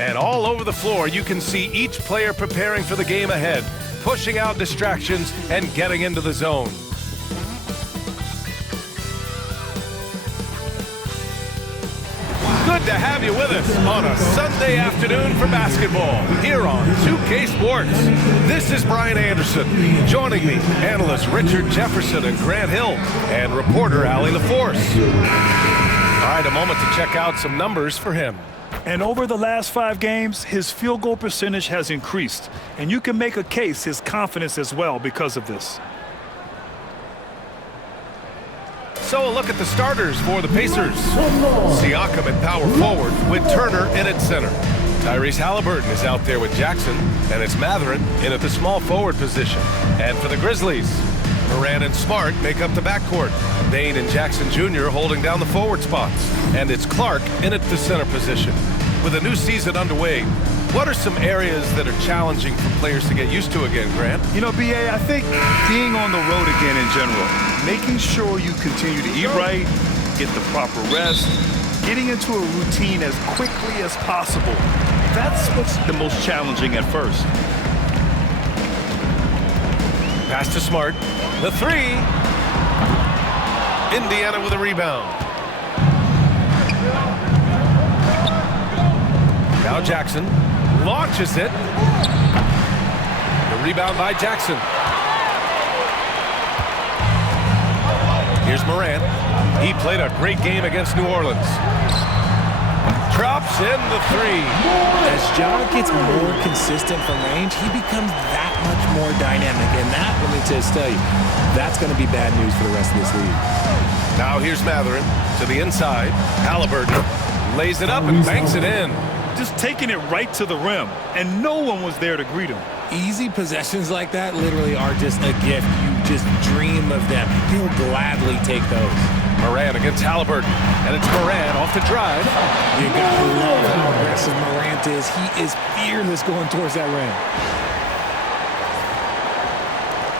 And all over the floor, you can see each player preparing for the game ahead, pushing out distractions and getting into the zone. Good to have you with us on a Sunday afternoon for basketball here on 2K Sports. This is Brian Anderson. Joining me, analysts Richard Jefferson and Grant Hill, and reporter Allie LaForce. All right, a moment to check out some numbers for him. And over the last 5 games, his field goal percentage has increased. And you can make a case his confidence as well because of this. So a look at the starters for the Pacers. Siakam at power forward with Turner in at center. Tyrese Halliburton is out there with Jackson, and it's Mathurin in at the small forward position. And for the Grizzlies, Moran and Smart make up the backcourt. Bain and Jackson Jr. holding down the forward spots. And it's Clark in at the center position. With a new season underway, what are some areas that are challenging for players to get used to again, Grant? You know, B.A., I think being on the road again in general, making sure you continue to eat right, get the proper rest, getting into a routine as quickly as possible. That's what's the most challenging at first. Pass to Smart. The three. Indiana with a rebound. Now Jackson launches it. The rebound by Jackson. Here's Moran. He played a great game against New Orleans. Drops in the three. As Ja gets more consistent from range, he becomes that much more dynamic. And that, let me just tell you, that's going to be bad news for the rest of this league. Now here's Mathurin to the inside. Halliburton lays it up and banks it in. Just taking it right to the rim, and no one was there to greet him. Easy possessions like that literally are just a gift. You just dream of them. He'll gladly take those. Moran against Halliburton, and it's Moran off the drive. You gotta love how aggressive Morant is. He is fearless going towards that rim.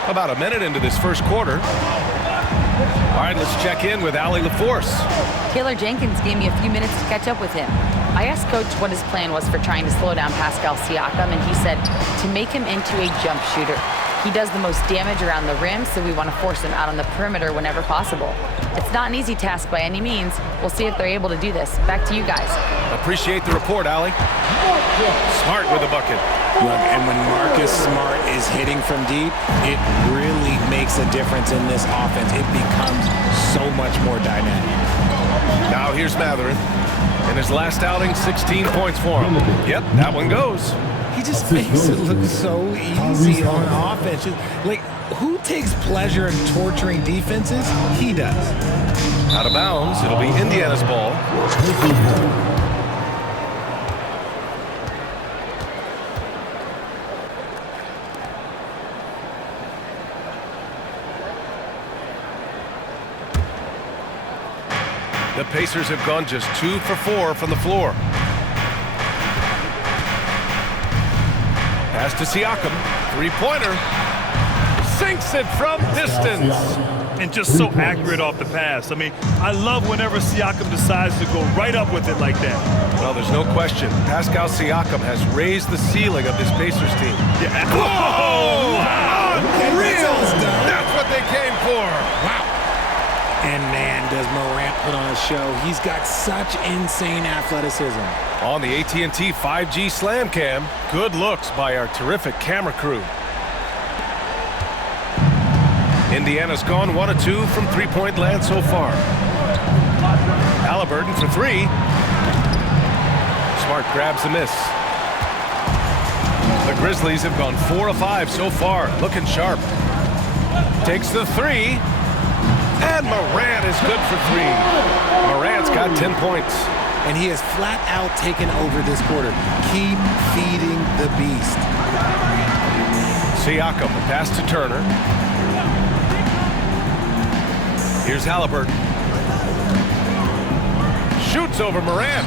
About a minute into this first quarter. All right, let's check in with Allie LaForce. Taylor Jenkins gave me a few minutes to catch up with him. I asked Coach what his plan was for trying to slow down Pascal Siakam, and he said to make him into a jump shooter. He does the most damage around the rim, so we want to force him out on the perimeter whenever possible. It's not an easy task by any means. We'll see if they're able to do this. Back to you guys. Appreciate the report, Allie. Smart with the bucket. Look, and when Marcus Smart is hitting from deep, it really makes a difference in this offense. It becomes so much more dynamic. Now here's Mathurin. In his last outing, 16 points for him. Yep, that one goes. He just makes it look so easy on offense. Like, who takes pleasure in torturing defenses? He does. Out of bounds. It'll be Indiana's ball. The Pacers have gone just 2 for 4 from the floor. Pass to Siakam. Three-pointer. Sinks it from distance. And just so accurate off the pass. I mean, I love whenever Siakam decides to go right up with it like that. Well, there's no question. Pascal Siakam has raised the ceiling of this Pacers team. Yeah. Whoa! Unreal! That's That's what they came for. Wow. And man, does Morant put on a show. He's got such insane athleticism. On the AT&T 5G Slam Cam, good looks by our terrific camera crew. Indiana's gone 1 of 2 from three-point land so far. Halliburton for 3. Smart grabs the miss. The Grizzlies have gone 4 of 5 so far, looking sharp. Takes the 3. And Moran is good for 3. Morant's got 10 points. And he has flat out taken over this quarter. Keep feeding the beast. Siakam, a pass to Turner. Here's Halliburton. Shoots over Moran.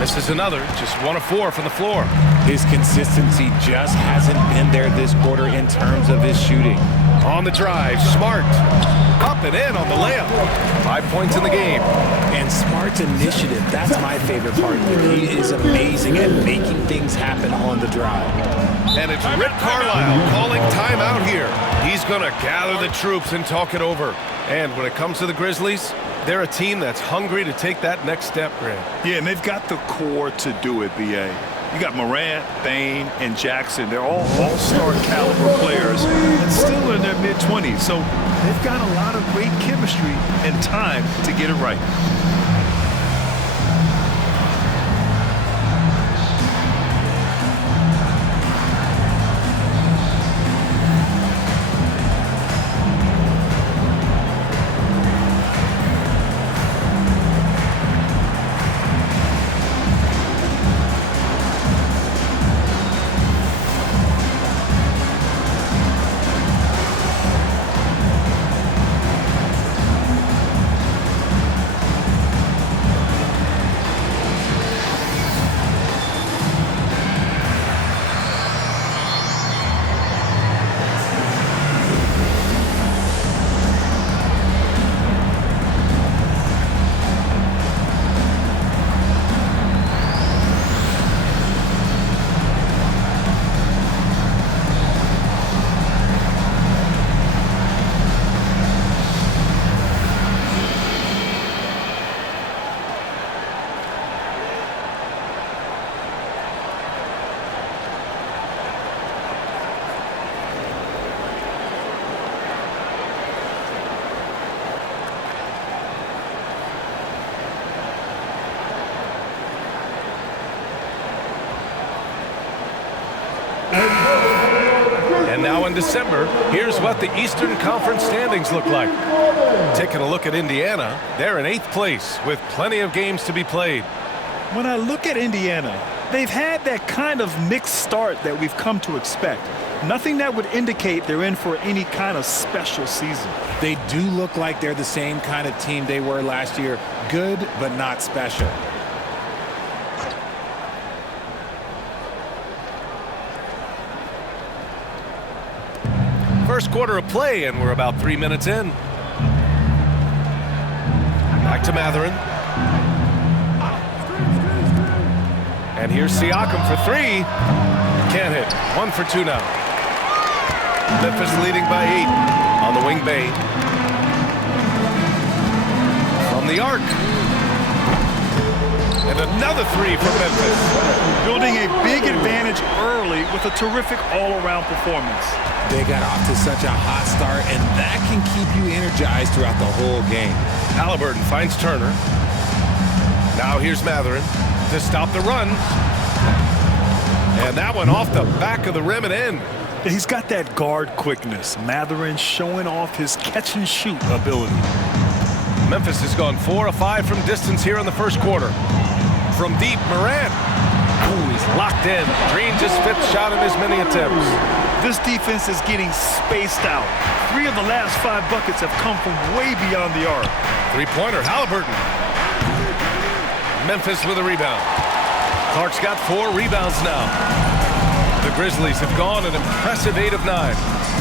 This is another, just 1 of 4 from the floor. His consistency just hasn't been there this quarter in terms of his shooting. On the drive, Smart. Up and in on the layup. 5 points in the game. And Smart's initiative, that's my favorite part here. He is amazing at making things happen on the drive. And it's Rick Carlisle calling timeout here. He's going to gather the troops and talk it over. And when it comes to the Grizzlies, they're a team that's hungry to take that next step, Grant. Yeah, and they've got the core to do it, B.A. You got Morant, Bane, and Jackson. They're all all-star caliber players and still in their mid-20s. So they've got a lot of great chemistry and time to get it right. And now in December, here's what the Eastern Conference standings look like. Taking a look at Indiana, they're in 8th place with plenty of games to be played. When I look at Indiana, they've had that kind of mixed start that we've come to expect. Nothing that would indicate they're in for any kind of special season. They do look like they're the same kind of team they were last year. Good, but not special. First quarter of play, and we're about 3 minutes in. Back to Matherin. And here's Siakam for 3. Can't hit. 1 for 2 now. Memphis leading by 8 on the wing bay. From the arc. And another 3 for Memphis. Building a big advantage early with a terrific all-around performance. They got off to such a hot start, and that can keep you energized throughout the whole game. Halliburton finds Turner. Now here's Matherin to stop the run. And that one off the back of the rim and in. He's got that guard quickness. Matherin showing off his catch-and-shoot ability. Memphis has gone 4 of 5 from distance here in the first quarter. From deep, Morant. Ooh, he's locked in. Green just 5th shot in as many attempts. This defense is getting spaced out. 3 of the last 5 buckets have come from way beyond the arc. 3-pointer, Halliburton. Memphis with a rebound. Clark's got 4 rebounds now. The Grizzlies have gone an impressive 8 of 9.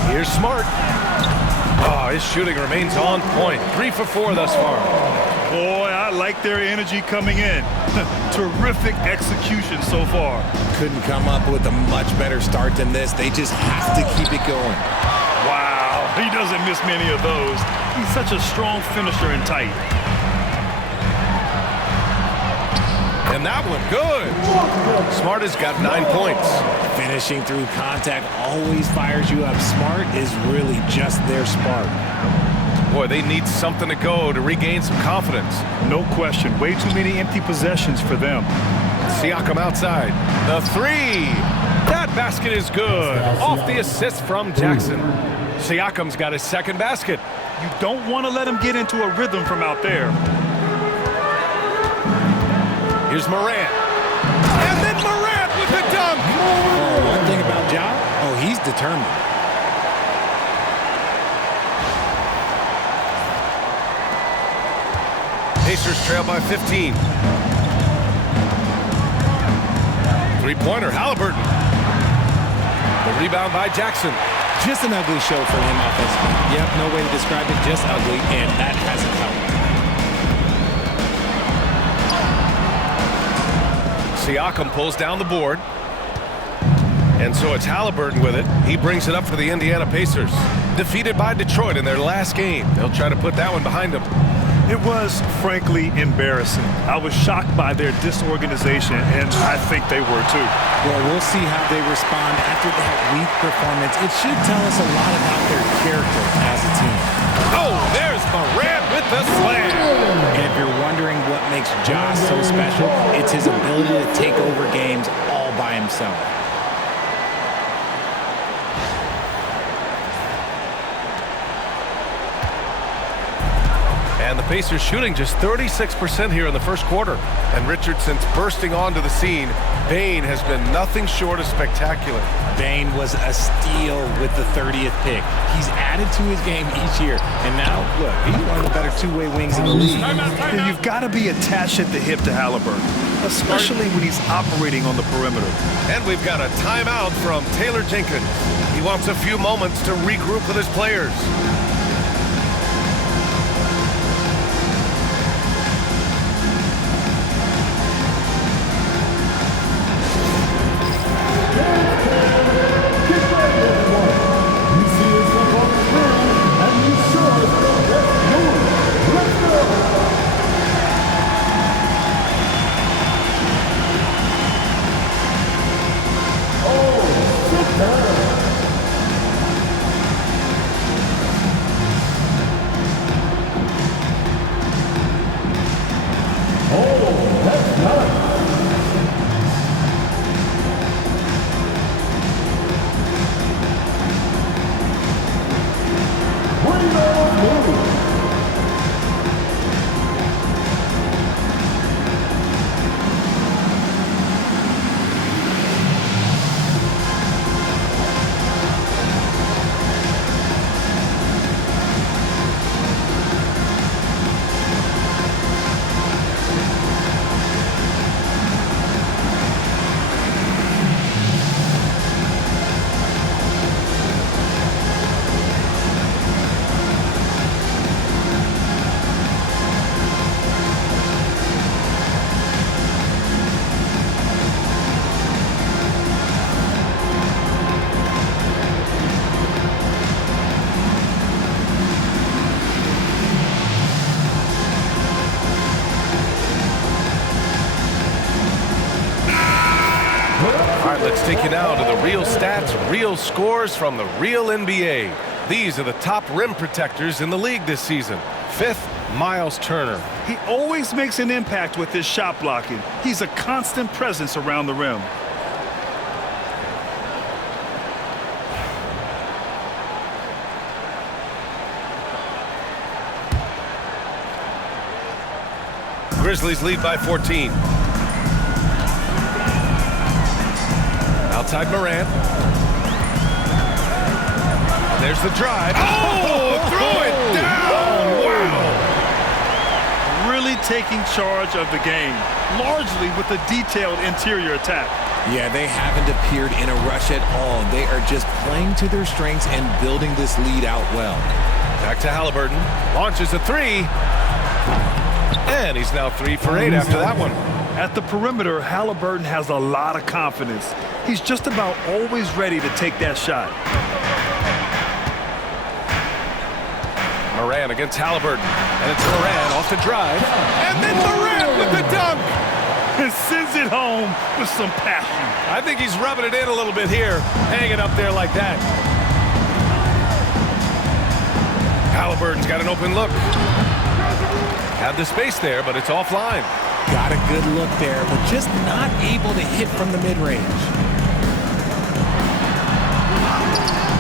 Here's Smart. Oh, his shooting remains on point. 3 for 4 thus far. Boy, I like their energy coming in. Terrific execution so far. Couldn't come up with a much better start than this. They just have to keep it going. Wow, he doesn't miss many of those. He's such a strong finisher and tight. And that one, good. Smart has got 9 points. Finishing through contact always fires you up. Smart is really just their spark. Boy, they need something to go to regain some confidence. No question. Way too many empty possessions for them. Siakam outside. The 3. That basket is good. Off the assist from Jackson. Siakam's got his second basket. You don't want to let him get into a rhythm from out there. Here's Morant. And then Morant with the dunk. Oh, one thing about Ja, he's determined. Pacers trail by 15. 3-pointer, Halliburton. The rebound by Jackson. Just an ugly show for him offensively. Yep, no way to describe it, just ugly, and that hasn't helped. Siakam pulls down the board. And so it's Halliburton with it. He brings it up for the Indiana Pacers. Defeated by Detroit in their last game. They'll try to put that one behind them. It was, frankly, embarrassing. I was shocked by their disorganization, and I think they were too. Well, we'll see how they respond after that weak performance. It should tell us a lot about their character as a team. Oh, there's Morant with the slam. And if you're wondering what makes Josh so special, it's his ability to take over games all by himself. And the Pacers shooting just 36% here in the first quarter. And Richardson's bursting onto the scene. Bane has been nothing short of spectacular. Bane was a steal with the 30th pick. He's added to his game each year. And now, look, he's one of the better two-way wings in the league. And you've got to be attached at the hip to Halliburton, especially when he's operating on the perimeter. And we've got a timeout from Taylor Jenkins. He wants a few moments to regroup with his players. Let's take you now to the real stats, real scores from the real NBA. These are the top rim protectors in the league this season. 5th, Miles Turner. He always makes an impact with his shot blocking. He's a constant presence around the rim. Grizzlies lead by 14. Outside Morant. And there's the drive. Oh, throw it down. Wow. Really taking charge of the game, largely with a detailed interior attack. Yeah, they haven't appeared in a rush at all. They are just playing to their strengths and building this lead out well. Back to Halliburton. Launches a three. And he's now 3 for 8 after that one. At the perimeter, Halliburton has a lot of confidence. He's just about always ready to take that shot. Morant against Halliburton. And it's Morant off the drive. And then Morant with the dunk. And sends it home with some passion. I think he's rubbing it in a little bit here, hanging up there like that. Halliburton's got an open look. Had the space there, but it's offline. Got a good look there, but just not able to hit from the mid-range.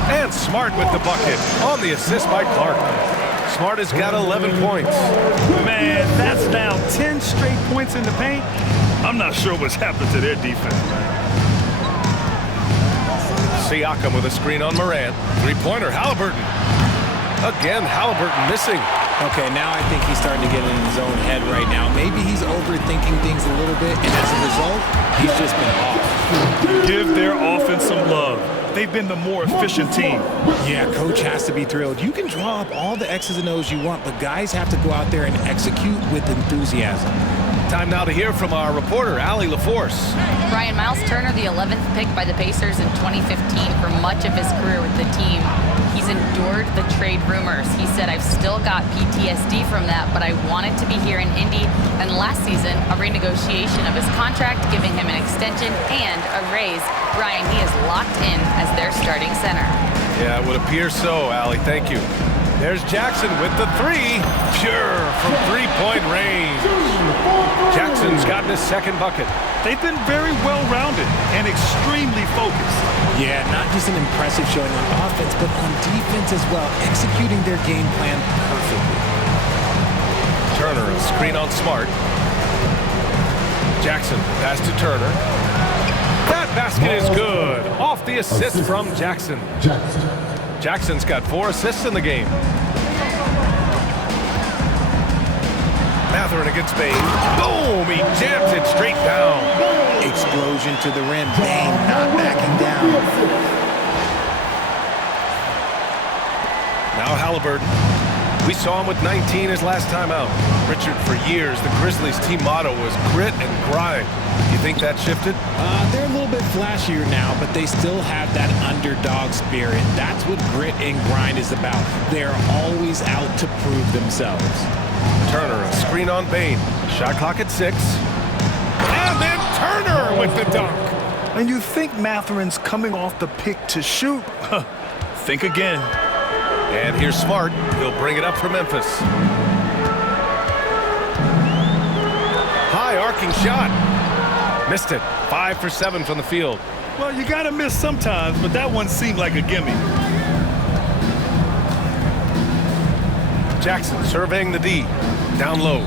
And Smart with the bucket on the assist by Clark. Smart has got 11 points. Man, that's now 10 straight points in the paint. I'm not sure what's happened to their defense. Siakam with a screen on Morant. Three-pointer, Halliburton. Again, Halliburton missing. Okay, now I think he's starting to get in his own head right now. Maybe he's overthinking things a little bit, and as a result, he's just been off. Give their offense some love. they've been the more efficient team. Yeah, coach has to be thrilled. You can draw up all the X's and O's you want, but guys have to go out there and execute with enthusiasm. Time now to hear from our reporter, Allie LaForce. Brian, Miles Turner, the 11th pick by the Pacers in 2015 for much of his career with the team. He's endured the trade rumors. He said, I've still got PTSD from that, but I wanted to be here in Indy. And last season, a renegotiation of his contract, giving him an extension and a raise. Brian, he is locked in as their starting center. Yeah, it would appear so, Allie. Thank you. There's Jackson with the three. Pure from three-point range. Jackson's gotten his second bucket. They've been very well-rounded and extremely focused. Yeah, not just an impressive showing on offense, but on defense as well, executing their game plan perfectly. Turner, a screen on Smart. Jackson, pass to Turner. That basket is good. Off the assist from Jackson. Jackson's got 4 assists in the game. Mathurin against Bain. Boom! He jams it straight down. Explosion to the rim. Bain not backing down. Now Halliburton. We saw him with 19 his last time out. Richard, for years, the Grizzlies' team motto was grit and grind. You think that shifted? They're a little bit flashier now, but they still have that underdog spirit. That's what grit and grind is about. They're always out to prove themselves. Turner, a screen on Bain. Shot clock at 6. And then Turner with the dunk. And you think Mathurin's coming off the pick to shoot? Think again. And here's Smart. He'll bring it up for Memphis. High arcing shot. Missed it. 5 for 7 from the field. Well, you gotta miss sometimes, but that one seemed like a gimme. Jackson surveying the D. Down low.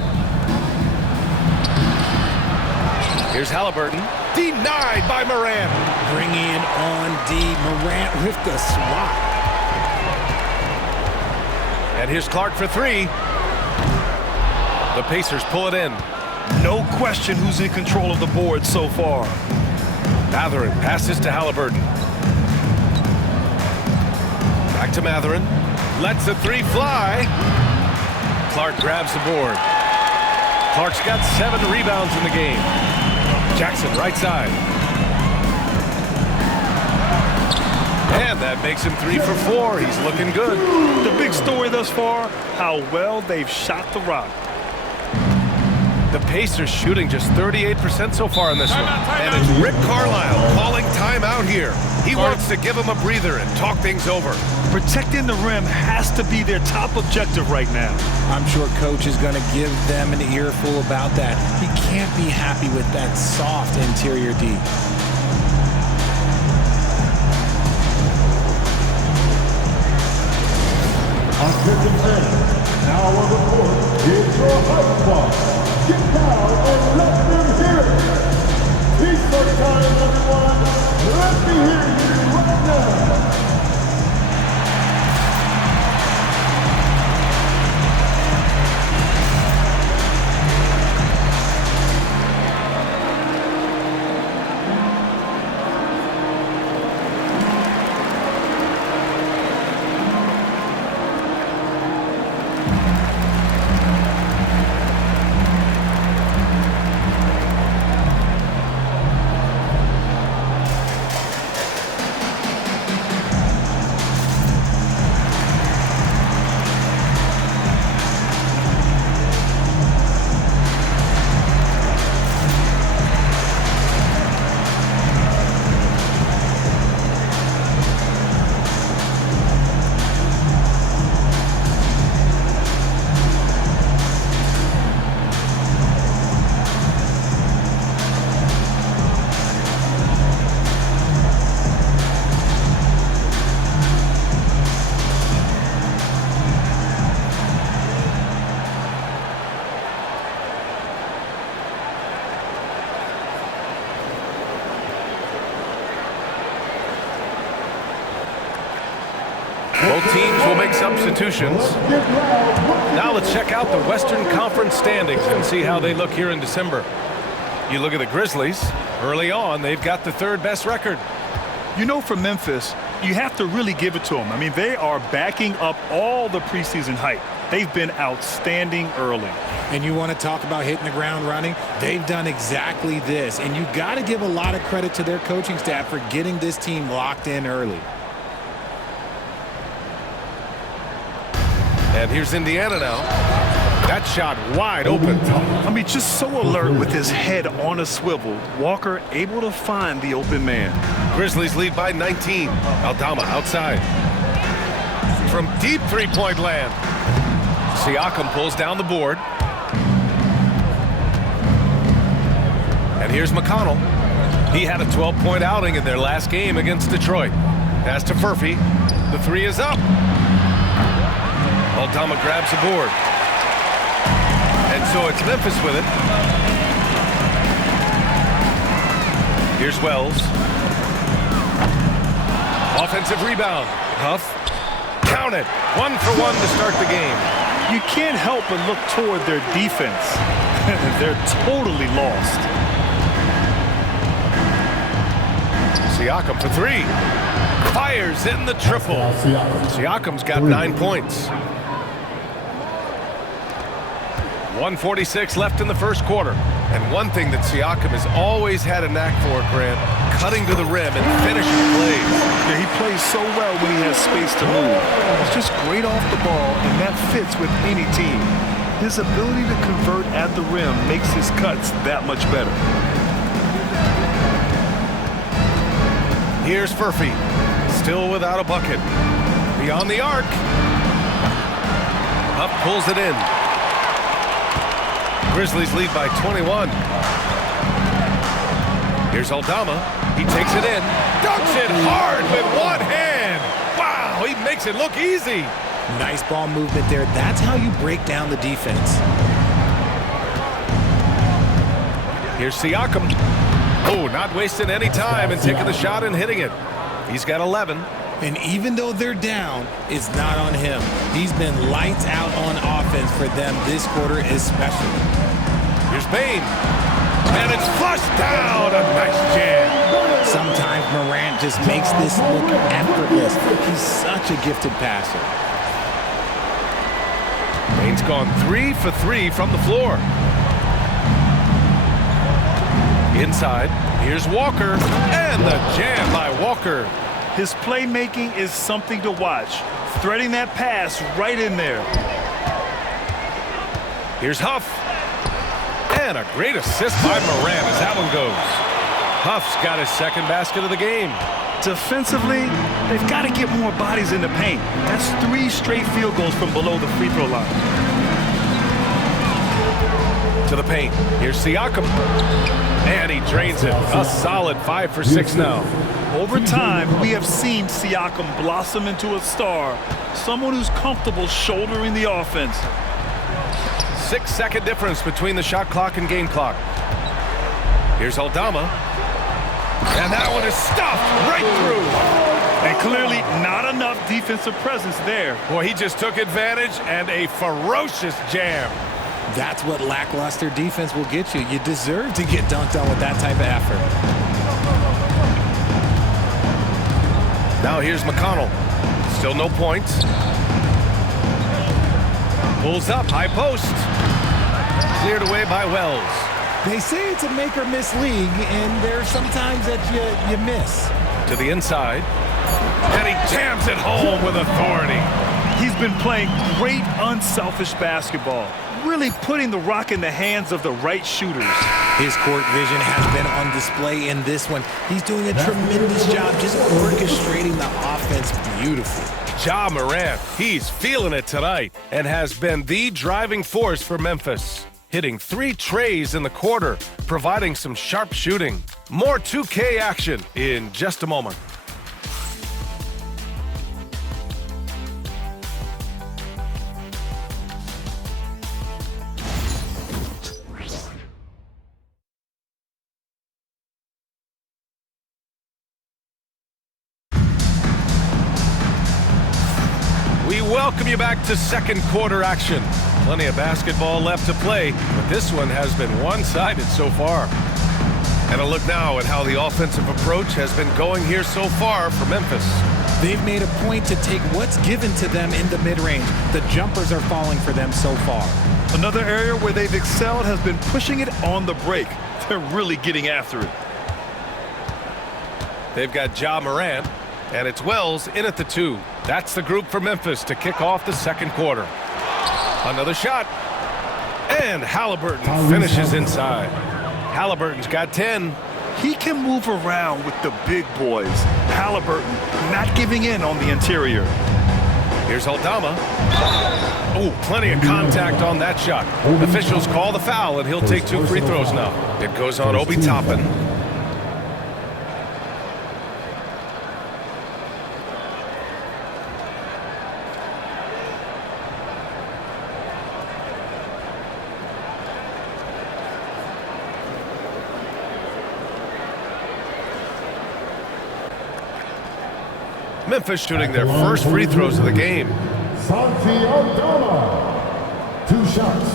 Here's Halliburton. Denied by Morant. Bring in on D. Morant with the swat. And here's Clark for 3. The Pacers pull it in. No question who's in control of the board so far. Mathurin passes to Halliburton. Back to Mathurin. Lets the 3 fly. Clark grabs the board. Clark's got 7 rebounds in the game. Jackson, right side. And that makes him 3 for 4. He's looking good. The big story thus far, how well they've shot the rock. The Pacers shooting just 38% so far in this one. And it's Rick Carlisle calling timeout here. He wants to give them a breather and talk things over. Protecting the rim has to be their top objective right now. I'm sure coach is going to give them an earful about that. He can't be happy with that soft interior D. Now on the court, here's your hype squad. Get down and let them hear it. Peace for time, everyone. Let me hear you right now. Both teams will make substitutions. Now let's check out the Western Conference standings and see how they look here in December. You look at the Grizzlies. Early on, they've got the 3rd best record. You know, for Memphis, you have to really give it to them. I mean, they are backing up all the preseason hype. They've been outstanding early. And you want to talk about hitting the ground running? They've done exactly this. And you got to give a lot of credit to their coaching staff for getting this team locked in early. And here's Indiana now. That shot wide open. I mean, just so alert with his head on a swivel. Walker able to find the open man. Grizzlies lead by 19. Aldama outside. From deep three-point land. Siakam pulls down the board. And here's McConnell. He had a 12-point outing in their last game against Detroit. Pass to Furphy. The three is up. Aldama grabs the board. And so it's Memphis with it. Here's Wells. Offensive rebound. Huff. Count it. 1 for 1 to start the game. You can't help but look toward their defense. They're totally lost. Siakam for 3. Fires in the triple. Siakam's got 9 points. 1:46 left in the first quarter. And one thing that Siakam has always had a knack for, Grant, cutting to the rim and finishing plays. Yeah, he plays so well when he has space to move. He's just great off the ball, and that fits with any team. His ability to convert at the rim makes his cuts that much better. Here's Furphy, still without a bucket. Beyond the arc. Up pulls it in. Grizzlies lead by 21. Here's Aldama. He takes it in. Dunks it hard with one hand. Wow, he makes it look easy. Nice ball movement there. That's how you break down the defense. Here's Siakam. Oh, not wasting any time and taking the shot and hitting it. He's got 11. And even though they're down, it's not on him. He's been lights out on offense for them this quarter especially. Here's Bain. And it's flushed down. A nice jam. Sometimes Morant just makes this look effortless. He's such a gifted passer. Bain's gone 3 for 3 from the floor. Inside, here's Walker. And the jam by Walker. His playmaking is something to watch. Threading that pass right in there. Here's Huff. And a great assist by Morant as that one goes. Huff's got his second basket of the game. Defensively, they've got to get more bodies in the paint. That's 3 straight field goals from below the free throw line. To the paint. Here's Siakam. And he drains it. A solid 5 for 6 now. Over time, we have seen Siakam blossom into a star. Someone who's comfortable shouldering the offense. 6-second difference between the shot clock and game clock. Here's Aldama. And that one is stuffed right through. And clearly not enough defensive presence there. Boy, he just took advantage and a ferocious jam. That's what lackluster defense will get you. You deserve to get dunked on with that type of effort. Now here's McConnell. Still no points. Pulls up, high post. Cleared away by Wells. They say it's a make-or-miss league, and there's sometimes that you miss. To the inside. And he jams it home with authority. He's been playing great unselfish basketball. Really putting the rock in the hands of the right shooters. His court vision has been on display in this one. He's doing a tremendous job just orchestrating the offense beautifully. Ja Morant, he's feeling it tonight and has been the driving force for Memphis. Hitting 3 trays in the quarter, providing some sharp shooting. More 2K action in just a moment. We welcome you back to second quarter action. Plenty of basketball left to play, but this one has been one-sided so far. And a look now at how the offensive approach has been going here so far for Memphis. They've made a point to take what's given to them in the mid-range. The jumpers are falling for them so far. Another area where they've excelled has been pushing it on the break. They're really getting after it. They've got Jaren, and it's Wells in at the 2. That's the group for Memphis to kick off the second quarter. Another shot. And Halliburton finishes inside. Halliburton's got 10. He can move around with the big boys. Halliburton not giving in on the interior. Here's Aldama. Oh, plenty of contact on that shot. Officials call the foul, and he'll take 2 free throws now. It goes on Obi Toppin. Memphis shooting their first free throws of the game. Santi Aldama, 2 shots.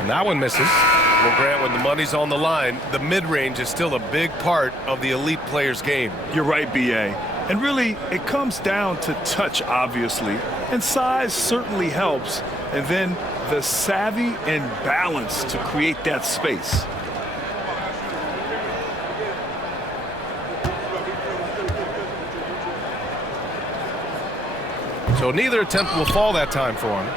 And that one misses. Well, Grant, when the money's on the line, the mid-range is still a big part of the elite player's game. You're right, B.A. And really, it comes down to touch, obviously. And size certainly helps. And then the savvy and balance to create that space. So neither attempt will fall that time for him.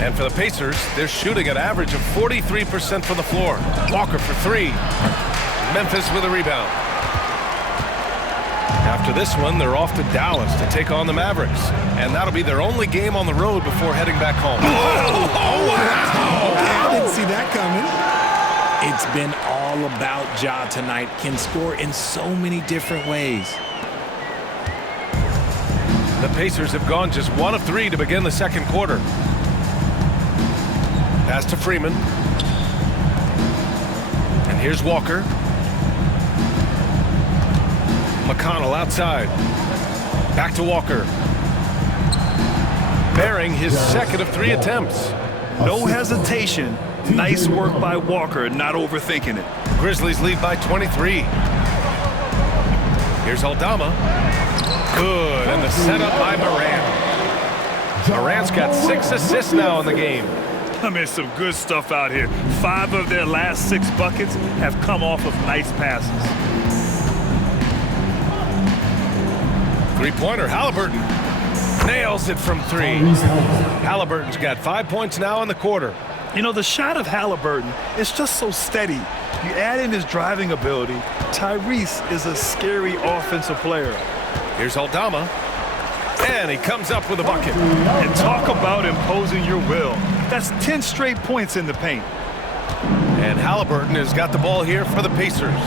And for the Pacers, they're shooting an average of 43% from the floor. Walker for 3. Memphis with a rebound. After this one, they're off to Dallas to take on the Mavericks. And that'll be their only game on the road before heading back home. Oh, wow! I didn't see that coming. It's been all about Ja tonight. Can score in so many different ways. The Pacers have gone just 1 of 3 to begin the second quarter. Pass to Freeman. And here's Walker. McConnell outside. Back to Walker. Bearing his second of 3 attempts. No hesitation. Nice work by Walker, not overthinking it. Grizzlies lead by 23. Here's Aldama. Good, and the setup by Moran. Moran's got 6 assists now in the game. I mean, some good stuff out here. 5 of their last 6 buckets have come off of nice passes. Three-pointer, Halliburton. Nails it from 3. Halliburton's got 5 points now in the quarter. You know, the shot of Halliburton is just so steady. You add in his driving ability. Tyrese is a scary offensive player. Here's Aldama. And he comes up with a bucket. And talk about imposing your will. That's 10 straight points in the paint. And Halliburton has got the ball here for the Pacers.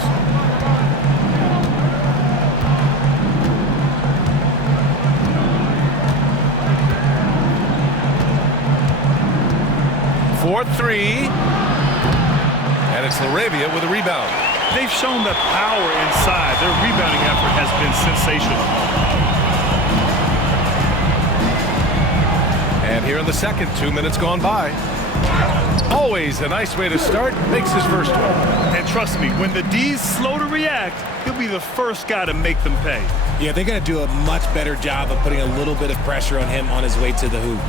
For 3. And it's LaRavia with a rebound. They've shown the power inside. Their rebounding effort has been sensational. And here in the second, 2 minutes gone by. Always a nice way to start. Makes his first one. And trust me, when the D's slow to react, he'll be the first guy to make them pay. Yeah, they're going to do a much better job of putting a little bit of pressure on him on his way to the hoop.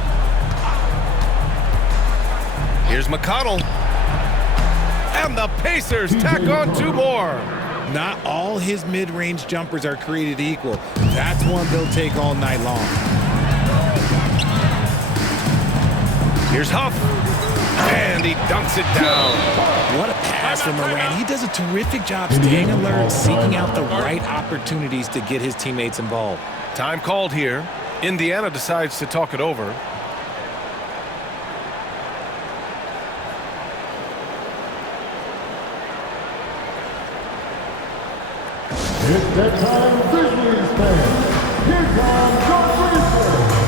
Here's McConnell. And the Pacers tack on 2 more. Not all his mid-range jumpers are created equal. That's one they'll take all night long. Here's Huff. And he dunks it down. What a pass from Moran. He does a terrific job staying alert, seeking out the right opportunities to get his teammates involved. Time called here. Indiana decides to talk it over. It's that time, Grizzlies fans. Here comes the Grizzlies.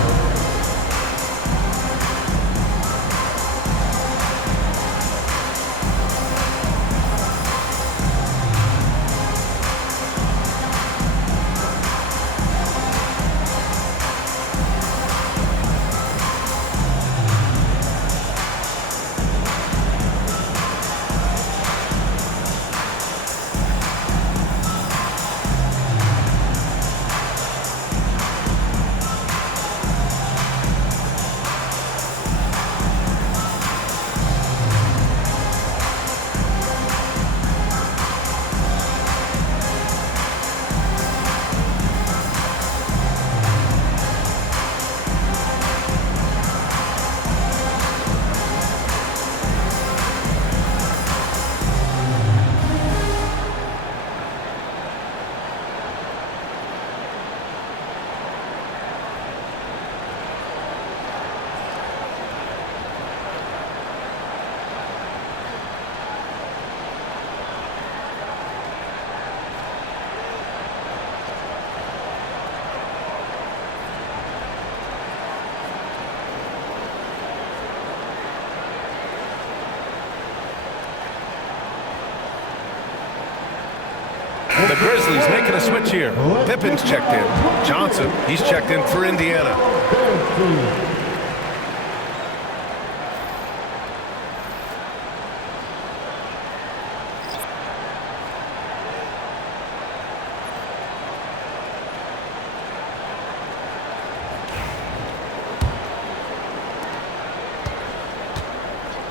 The Grizzlies making a switch here. Pippen's checked in. Johnson, he's checked in for Indiana.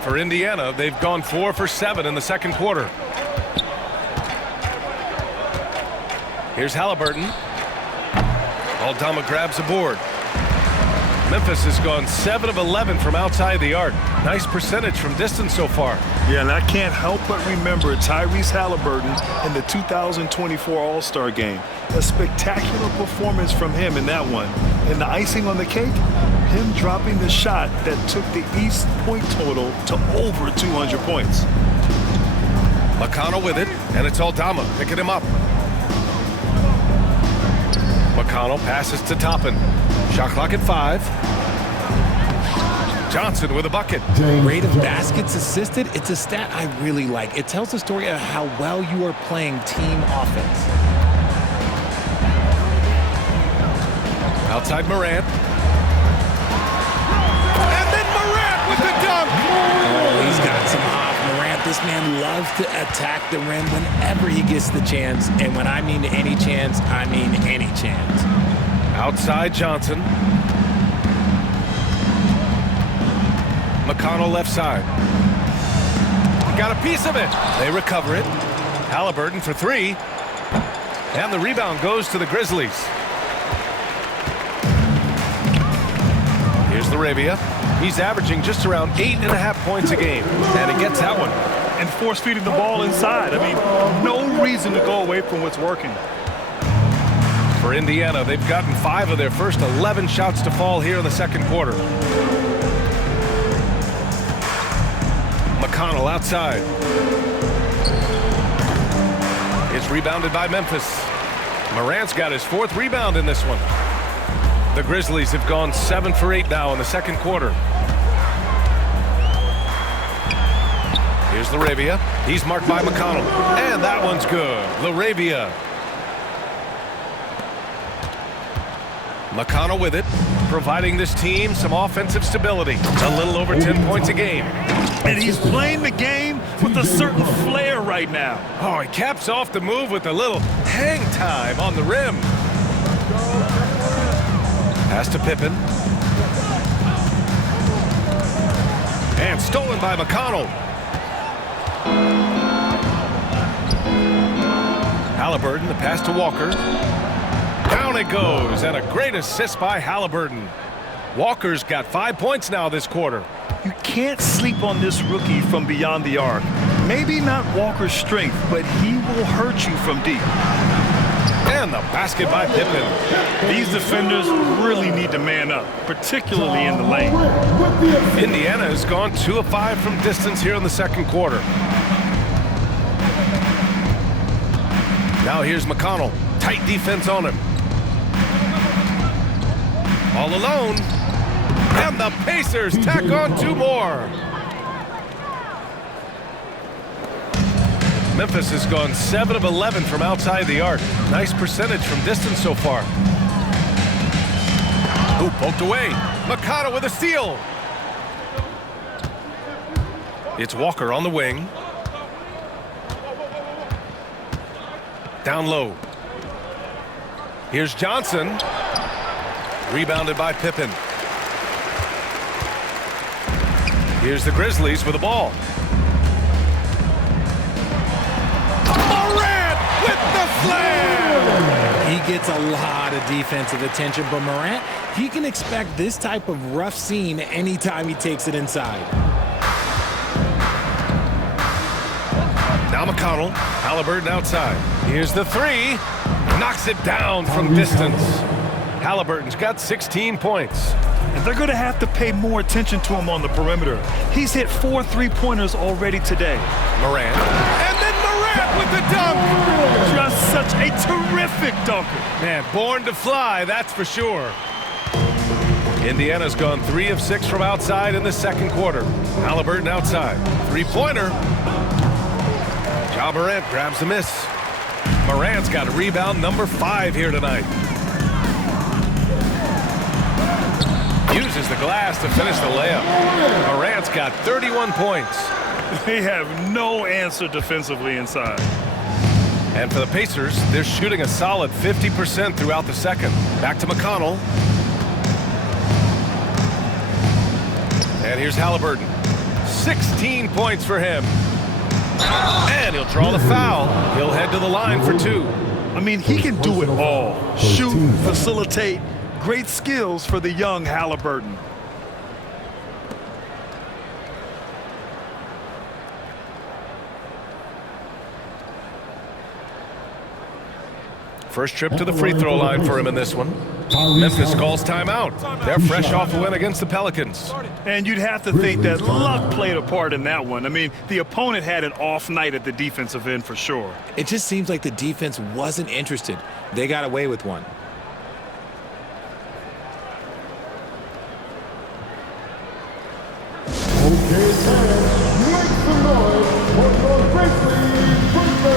For Indiana, they've gone 4 for 7 in the second quarter. Here's Halliburton. Aldama grabs a board. Memphis has gone 7 of 11 from outside the arc. Nice percentage from distance so far. Yeah, and I can't help but remember Tyrese Halliburton in the 2024 All-Star Game. A spectacular performance from him in that one. And the icing on the cake, him dropping the shot that took the East point total to over 200 points. McConnell with it, and it's Aldama picking him up. McConnell passes to Toppin. Shot clock at 5. Johnson with a bucket. Rate of baskets assisted, it's a stat I really like. It tells the story of how well you are playing team offense. Outside Morant. And then Morant with the dunk. Oh, he's got some off. Morant, this man loves to attack the rim whenever he gets the chance. And when I mean any chance, I mean any chance. Outside Johnson. McConnell left side. Got a piece of it. They recover it. Halliburton for 3. And the rebound goes to the Grizzlies. Here's Laravia. He's averaging just around 8.5 points a game. And he gets that one. And force feeding the ball inside. I mean, no reason to go away from what's working. For Indiana, they've gotten 5 of their first 11 shots to fall here in the second quarter. McConnell outside. It's rebounded by Memphis. Morant's got his 4th rebound in this one. The Grizzlies have gone 7 for 8 now in the second quarter. Here's Laravia. He's marked by McConnell. And that one's good. Laravia. McConnell with it, providing this team some offensive stability. A little over 10 points a game. And he's playing the game with a certain flair right now. Oh, he caps off the move with a little hang time on the rim. Pass to Pippen. And stolen by McConnell. Halliburton, the pass to Walker. Down it goes, and a great assist by Halliburton. Walker's got 5 points now this quarter. You can't sleep on this rookie from beyond the arc. Maybe not Walker's strength, but he will hurt you from deep. And the basket by Pippen. These defenders really need to man up, particularly in the lane. Indiana has gone 2 of 5 from distance here in the second quarter. Now here's McConnell. Tight defense on him. All alone. And the Pacers tack on 2 more. Memphis has gone 7 of 11 from outside the arc. Nice percentage from distance so far. Ooh, poked away. McConnell with a steal. It's Walker on the wing. Down low. Here's Johnson. Rebounded by Pippen. Here's the Grizzlies with the ball. Morant with the slam! He gets a lot of defensive attention, but Morant, he can expect this type of rough scene anytime he takes it inside. Now McConnell, Halliburton outside. Here's the 3. Knocks it down from distance. Halliburton's got 16 points. And they're going to have to pay more attention to him on the perimeter. He's hit 4 3-pointers already today. Morant. And then Morant with the dunk. Just such a terrific dunker. Man, born to fly, that's for sure. Indiana's gone 3 of 6 from outside in the second quarter. Halliburton outside. 3-pointer. Ja Morant grabs the miss. Morant's got rebound number 5 here tonight. Uses the glass to finish the layup. Morant's got 31 points. They have no answer defensively inside. And for the Pacers, they're shooting a solid 50% throughout the second. Back to McConnell. And here's Halliburton. 16 points for him. And he'll draw the foul. He'll head to the line for 2. I mean, he can do it all. Shoot, facilitate. Great skills for the young Halliburton. First trip to the free throw line for him in this one. Memphis calls timeout. They're fresh off a win against the Pelicans. And you'd have to think that luck played a part in that one. I mean, the opponent had an off night at the defensive end for sure. It just seems like the defense wasn't interested. They got away with one. Okay, fans, make some noise for the Grizzlies Grizzlies.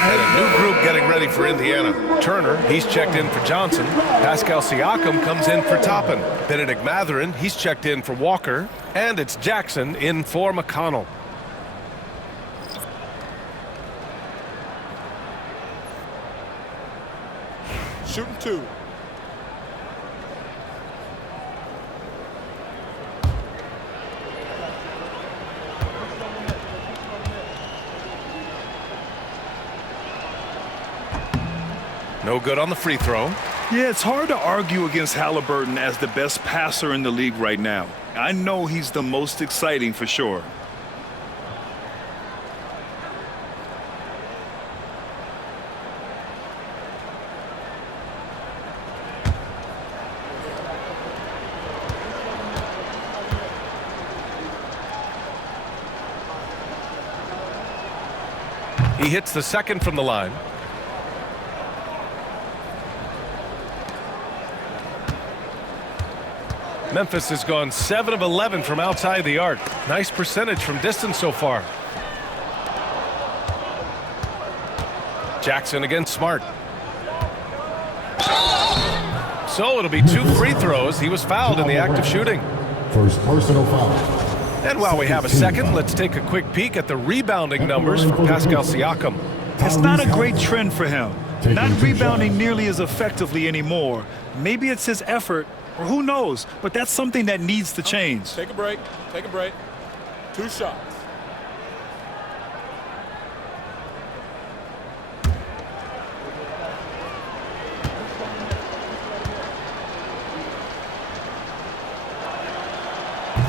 And a new group getting ready for Indiana. Turner, he's checked in for Johnson. Pascal Siakam comes in for Toppin. Benedict Mathurin, he's checked in for Walker. And it's Jackson in for McConnell. Shooting 2. No good on the free throw. Yeah, it's hard to argue against Halliburton as the best passer in the league right now. I know he's the most exciting for sure. He hits the second from the line. Memphis has gone 7 of 11 from outside the arc. Nice percentage from distance so far. Jackson against Smart. So it'll be 2 free throws. He was fouled in the act of shooting. First personal foul. And while we have a second, let's take a quick peek at the rebounding numbers for Pascal Siakam. It's not a great trend for him. Not rebounding nearly as effectively anymore. Maybe it's his effort, or who knows, but that's something that needs to change. Take a break. Take a break. 2 shots.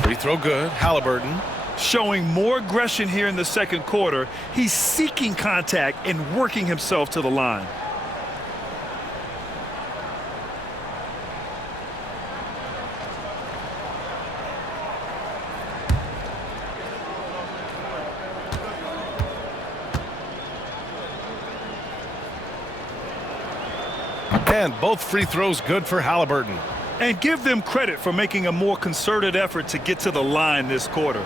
Free throw good. Halliburton. Showing more aggression here in the second quarter. He's seeking contact and working himself to the line. And both free throws good for Halliburton. And give them credit for making a more concerted effort to get to the line this quarter.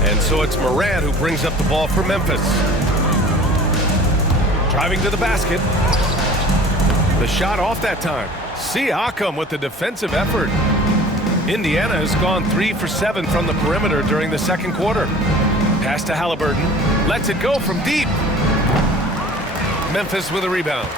And so it's Morant who brings up the ball for Memphis. Driving to the basket. The shot off that time. Siakam with the defensive effort. Indiana has gone 3 for 7 from the perimeter during the second quarter. Pass to Halliburton. Lets it go from deep. Memphis with a rebound.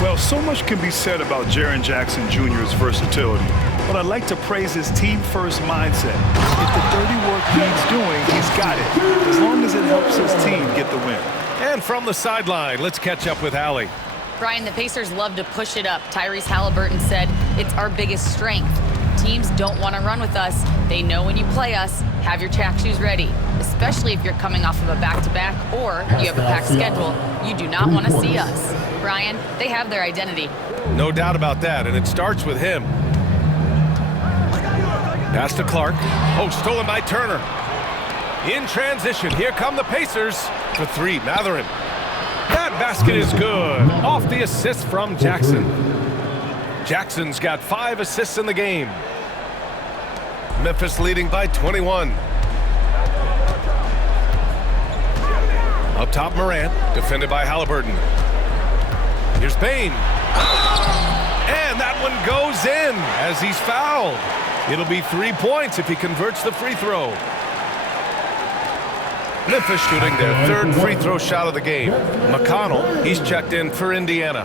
Well, so much can be said about Jaren Jackson Jr.'s versatility, but I'd like to praise his team-first mindset. If the dirty work needs doing, he's got it, as long as it helps his team get the win. And from the sideline, let's catch up with Allie. Brian, the Pacers love to push it up. Tyrese Halliburton said, "It's our biggest strength. Teams don't want to run with us. They know when you play us, have your track shoes ready, especially if you're coming off of a back-to-back or you have a packed schedule. You do not want to see us." Brian, they have their identity. No doubt about that, and it starts with him. Pass to Clark. Oh, stolen by Turner. In transition, here come the Pacers for 3. Mathurin. That basket is good. Off the assist from Jackson. Jackson's got 5 assists in the game. Memphis leading by 21. Up top, Morant, defended by Halliburton. Here's Bane. And that one goes in as he's fouled. It'll be 3 points if he converts the free throw. Memphis shooting their 3rd free throw shot of the game. McConnell, he's checked in for Indiana.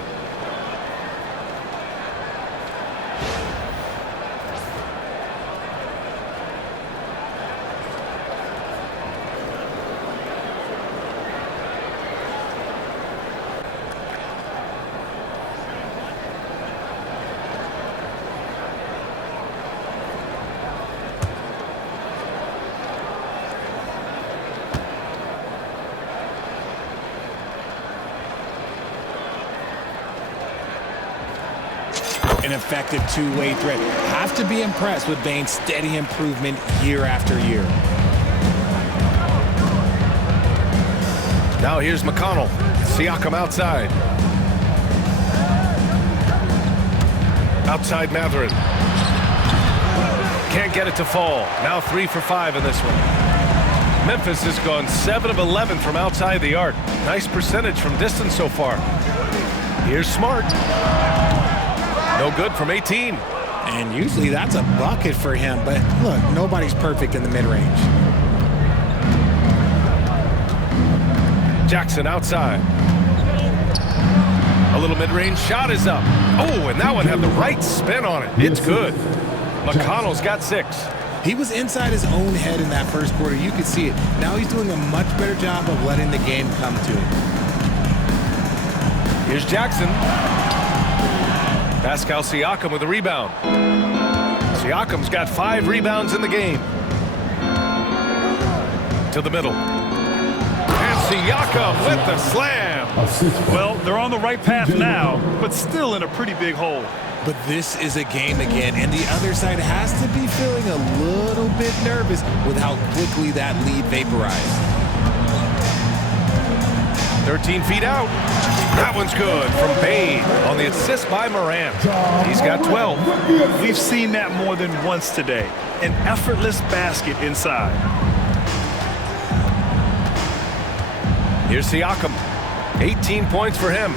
An effective two-way threat. Have to be impressed with Bane's steady improvement year after year. Now here's McConnell. Siakam outside. Outside Mathurin. Can't get it to fall. Now 3 for 5 in this one. Memphis has gone 7 of 11 from outside the arc. Nice percentage from distance so far. Here's Smart. No good from 18. And usually that's a bucket for him, but look, nobody's perfect in the mid-range. Jackson outside. A little mid-range shot is up. Oh, and that one had the right spin on it. It's good. McConnell's got 6. He was inside his own head in that first quarter. You could see it. Now he's doing a much better job of letting the game come to him. Here's Jackson. Pascal Siakam with a rebound. Siakam's got 5 rebounds in the game. To the middle. And Siakam with the slam. Well, they're on the right path now, but still in a pretty big hole. But this is a game again, and the other side has to be feeling a little bit nervous with how quickly that lead vaporized. 13 feet out. That one's good from Bane on the assist by Morant. He's got 12. We've seen that more than once today. An effortless basket inside. Here's Siakam. 18 points for him.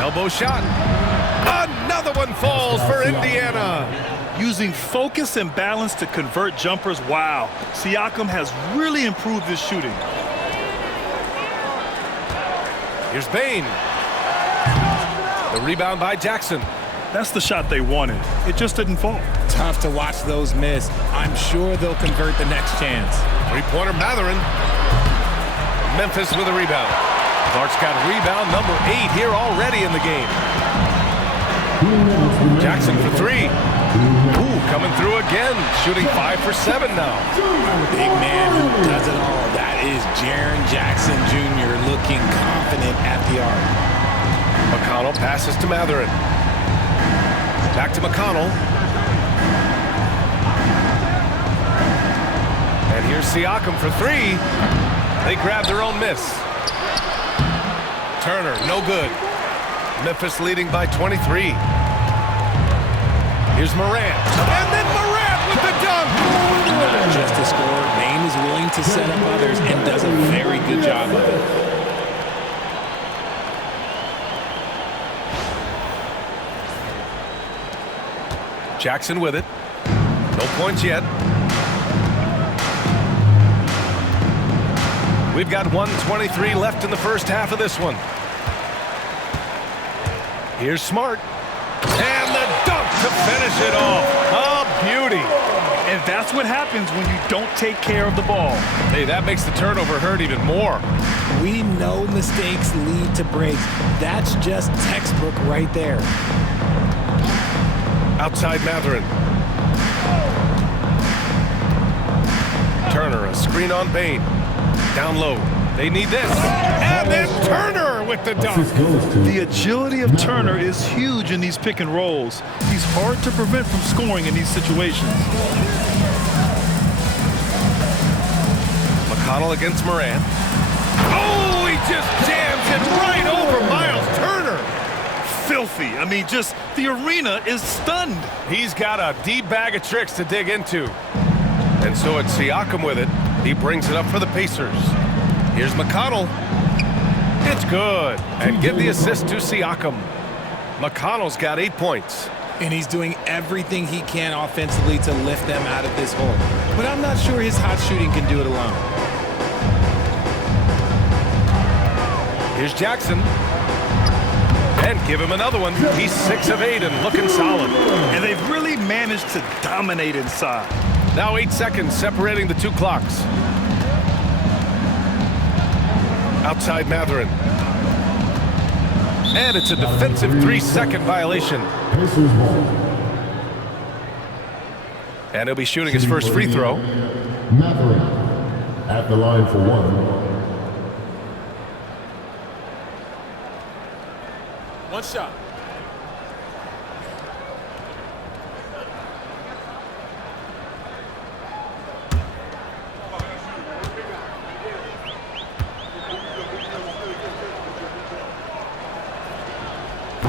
Elbow shot. Another one falls for Indiana. Using focus and balance to convert jumpers, wow. Siakam has really improved his shooting. Here's Bane. The rebound by Jackson. That's the shot they wanted. It just didn't fall. Tough to watch those miss. I'm sure they'll convert the next chance. Three-pointer Mathurin. Memphis with a rebound. Clark's got rebound number 8 here already in the game. Jackson for 3. Ooh, coming through again. Shooting 5 for 7 now. Big man who does it all. That is Jaren Jackson Jr. looking confident at the arc. McConnell passes to Mathurin. Back to McConnell. And here's Siakam for 3. They grab their own miss. Turner, no good. Memphis leading by 23. Here's Morant. And then Morant with the dunk! Not just a scorer, Maine is willing to set up others and does a very good job of it. Jackson with it. No points yet. We've got 1:23 left in the first half of this one. Here's Smart. And the dunk to finish it off. A beauty. And that's what happens when you don't take care of the ball. Hey, that makes the turnover hurt even more. We know mistakes lead to breaks. That's just textbook right there. Outside Matherin. Turner, a screen on Bain. Down low. They need this. And then Turner with the dunk. The agility of Turner is huge in these pick and rolls. He's hard to prevent from scoring in these situations. McConnell against Morant. Oh, he just jams it right over Miles Turner. Filthy. I mean, just the arena is stunned. He's got a deep bag of tricks to dig into. And so it's Siakam with it. He brings it up for the Pacers. Here's McConnell. It's good. And give the assist to Siakam. McConnell's got 8 points. And he's doing everything he can offensively to lift them out of this hole. But I'm not sure his hot shooting can do it alone. Here's Jackson. And give him another one. He's 6 of 8 and looking solid. And they've really managed to dominate inside. Now 8 seconds separating the two clocks. Outside Matherin. And it's a defensive 3-second violation. And he'll be shooting his first free throw. Matherin at the line for one. One shot.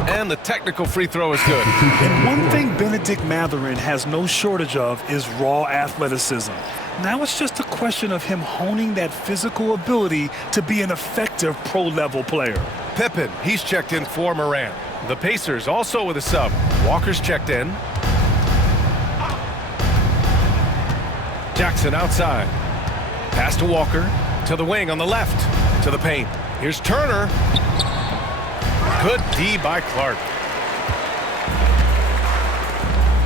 And the technical free throw is good. And one thing Benedict Matherin has no shortage of is raw athleticism. Now it's just a question of him honing that physical ability to be an effective pro-level player. Pippen, he's checked in for Morant. The Pacers also with a sub. Walker's checked in. Jackson outside. Pass to Walker. To the wing on the left. To the paint. Here's Turner. Good D by Clark.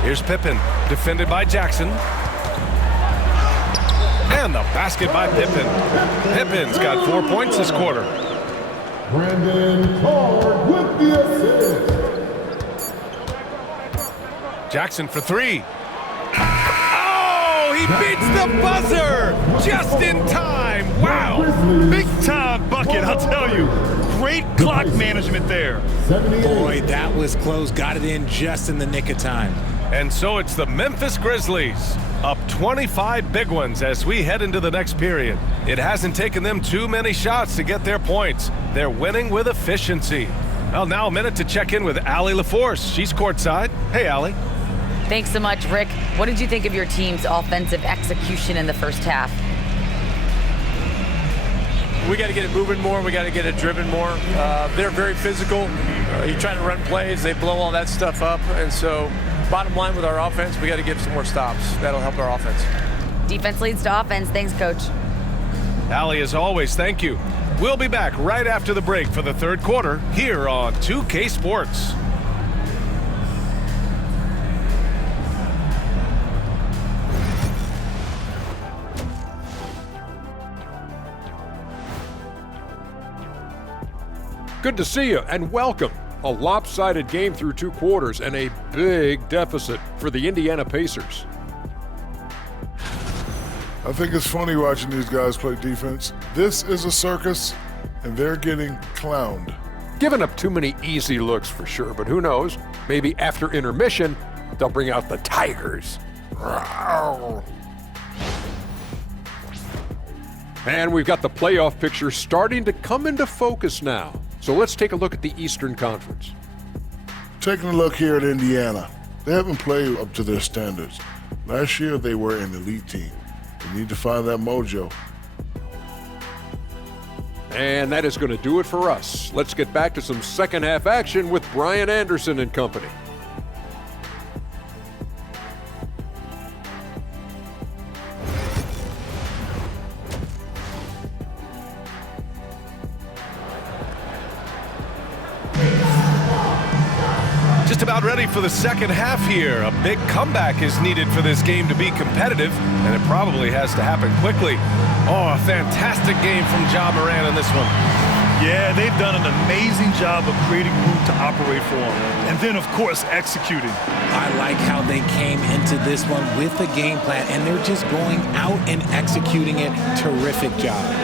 Here's Pippen. Defended by Jackson. And the basket by Pippen. Pippen's got 4 points this quarter. Brandon Clark with the assist. Jackson for 3. Oh, he beats the buzzer just in time. Wow. Big time bucket, I'll tell you. Great clock management there. Boy, that was close. Got it in just in the nick of time. And so it's the Memphis Grizzlies up 25 big ones as we head into the next period. It hasn't taken them too many shots to get their points. They're winning with efficiency. Well, now a minute to check in with Allie LaForce. She's courtside. Hey, Allie. Thanks so much, Rick. What did you think of your team's offensive execution in the first half? We got to get it moving more. We got to get it driven more. They're very physical. You try to run plays, they blow all that stuff up. And so, bottom line with our offense, we got to give some more stops. That'll help our offense. Defense leads to offense. Thanks, Coach. Allie, as always, thank you. We'll be back right after the break for the third quarter here on 2K Sports. Good to see you and welcome. A lopsided game through 2 quarters and a big deficit for the Indiana Pacers. I think it's funny watching these guys play defense. This is a circus, and they're getting clowned. Giving up too many easy looks for sure, but who knows? Maybe after intermission, they'll bring out the Tigers. And we've got the playoff picture starting to come into focus now. So let's take a look at the Eastern Conference. Taking a look here at Indiana. They haven't played up to their standards. Last year, they were an elite team. They need to find that mojo. And that is going to do it for us. Let's get back to some second half action with Brian Anderson and company. Just about ready for the second half here. A big comeback is needed for this game to be competitive, and it probably has to happen quickly. Oh, a fantastic game from Jaren in this one. Yeah, they've done an amazing job of creating room to operate for him. And then, of course, executing. I like how they came into this one with a game plan, and they're just going out and executing it. Terrific job.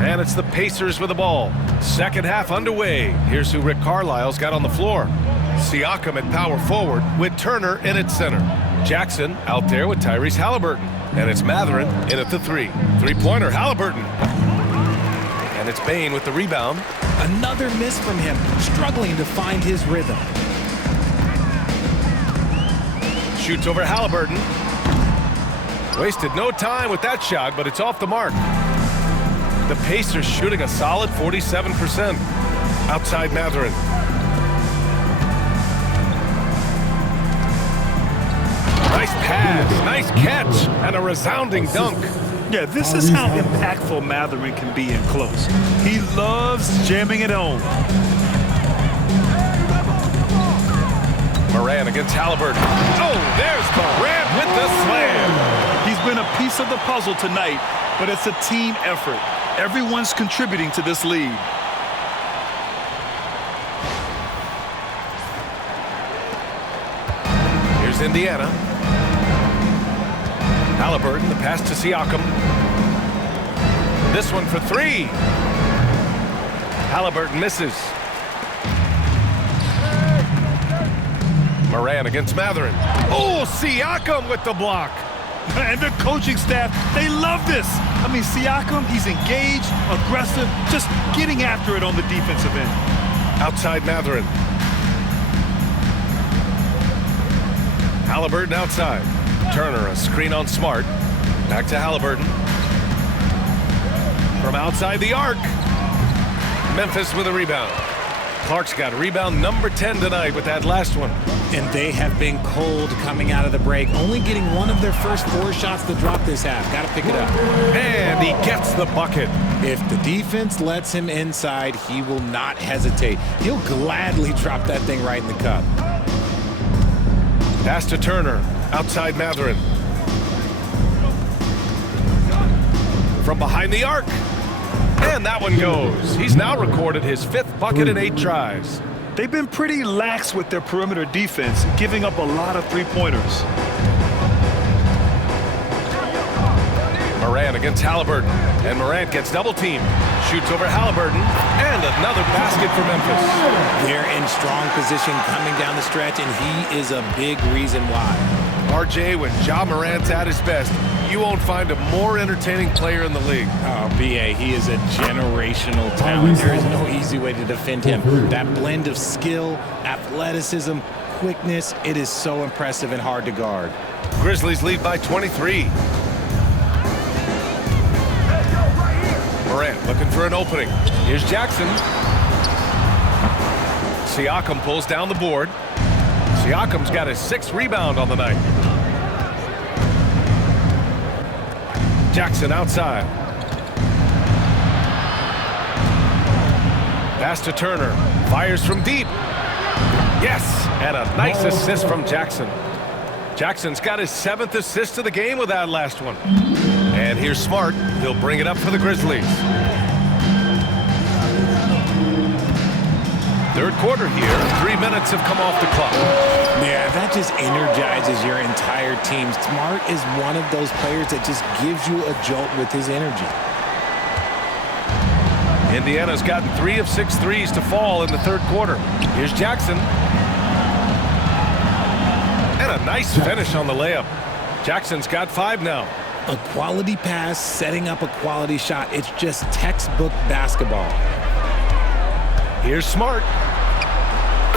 And it's the Pacers with the ball. Second half underway. Here's who Rick Carlisle's got on the floor. Siakam at power forward with Turner in at center. Jackson out there with Tyrese Halliburton. And it's Mathurin in at the three. Three-pointer, Halliburton. And it's Bane with the rebound. Another miss from him, struggling to find his rhythm. Shoots over Halliburton. Wasted no time with that shot, but it's off the mark. The Pacers shooting a solid 47%. Outside Mathurin. Nice pass, nice catch, and a resounding dunk. Yeah, this is how impactful Mathurin can be in close. He loves jamming it home. Morant against Halliburton. Oh, there's Morant with the slam. He's been a piece of the puzzle tonight, but it's a team effort. Everyone's contributing to this lead. Here's Indiana. Halliburton, the pass to Siakam. This one for three. Halliburton misses. Morant against Mathurin. Oh, Siakam with the block. And the coaching staff, they love this. I mean, Siakam, he's engaged, aggressive, just getting after it on the defensive end. Outside Mathurin. Halliburton outside. Turner, a screen on Smart. Back to Halliburton. From outside the arc. Memphis with a rebound. Clark's got rebound number 10 tonight with that last one. And they have been cold coming out of the break, only getting one of their first 4 shots to drop this half. Got to pick it up. And he gets the bucket. If the defense lets him inside, he will not hesitate. He'll gladly drop that thing right in the cup. Pass to Turner. Outside Mathurin. From behind the arc. And that one goes. He's now recorded his 5th bucket in 8 tries. They've been pretty lax with their perimeter defense, giving up a lot of three-pointers. Morant against Halliburton. And Morant gets double-teamed. Shoots over Halliburton. And another basket for Memphis. They're in strong position coming down the stretch, and he is a big reason why. RJ, when Ja Morant's at his best, you won't find a more entertaining player in the league. Oh, B.A., he is a generational talent. There is no easy way to defend him. That blend of skill, athleticism, quickness, it is so impressive and hard to guard. Grizzlies lead by 23. Morant looking for an opening. Here's Jackson. Siakam pulls down the board. Siakam's got his 6th rebound on the night. Jackson outside. Pass to Turner. Fires from deep. Yes, and a nice assist from Jackson. Jackson's got his 7th assist of the game with that last one. And here's Smart. He'll bring it up for the Grizzlies. 3rd quarter here. 3 minutes have come off the clock. Yeah, that just energizes your entire team. Smart is one of those players that just gives you a jolt with his energy. Indiana's gotten 3 of 6 threes to fall in the third quarter. Here's Jackson. And a nice finish on the layup. Jackson's got 5 now. A quality pass, setting up a quality shot. It's just textbook basketball. Here's Smart.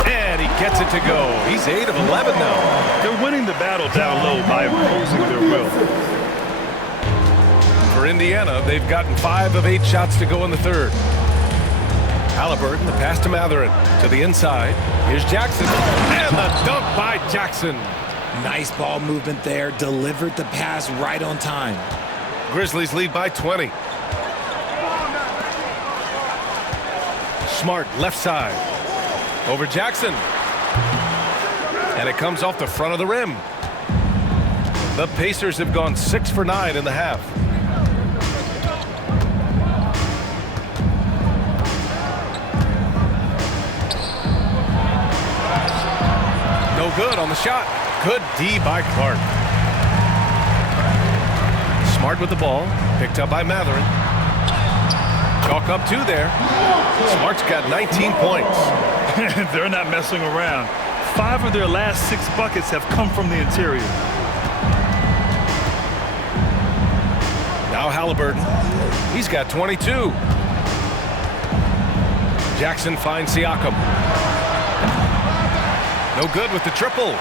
And he gets it to go. He's 8 of 11 now. They're winning the battle down low by imposing their will. For Indiana, they've gotten 5 of 8 shots to go in the third. Halliburton, the pass to Matherin. To the inside. Here's Jackson. And the dunk by Jackson. Nice ball movement there. Delivered the pass right on time. Grizzlies lead by 20. Smart, left side. Over Jackson. And it comes off the front of the rim. The Pacers have gone 6 for 9 in the half. No good on the shot. Good D by Clark. Smart with the ball. Picked up by Matherin. Chalk up 2 there. Smart's got 19 points. They're not messing around. 5 of their last 6 buckets have come from the interior. Now Halliburton. He's got 22. Jackson finds Siakam. No good with the triple.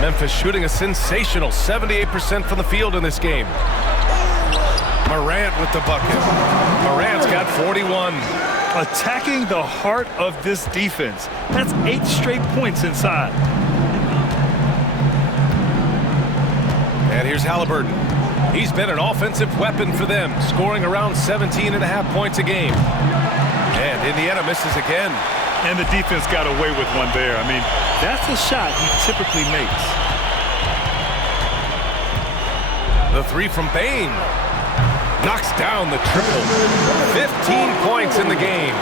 Memphis shooting a sensational 78% from the field in this game. Morant with the bucket. Morant's got 41. Attacking the heart of this defense. That's 8 straight points inside. And here's Halliburton. He's been an offensive weapon for them, scoring around 17.5 points a game. And Indiana misses again. And the defense got away with one there. I mean, that's a shot he typically makes. The 3 from Bain. Knocks down the triple. 15 points in the game.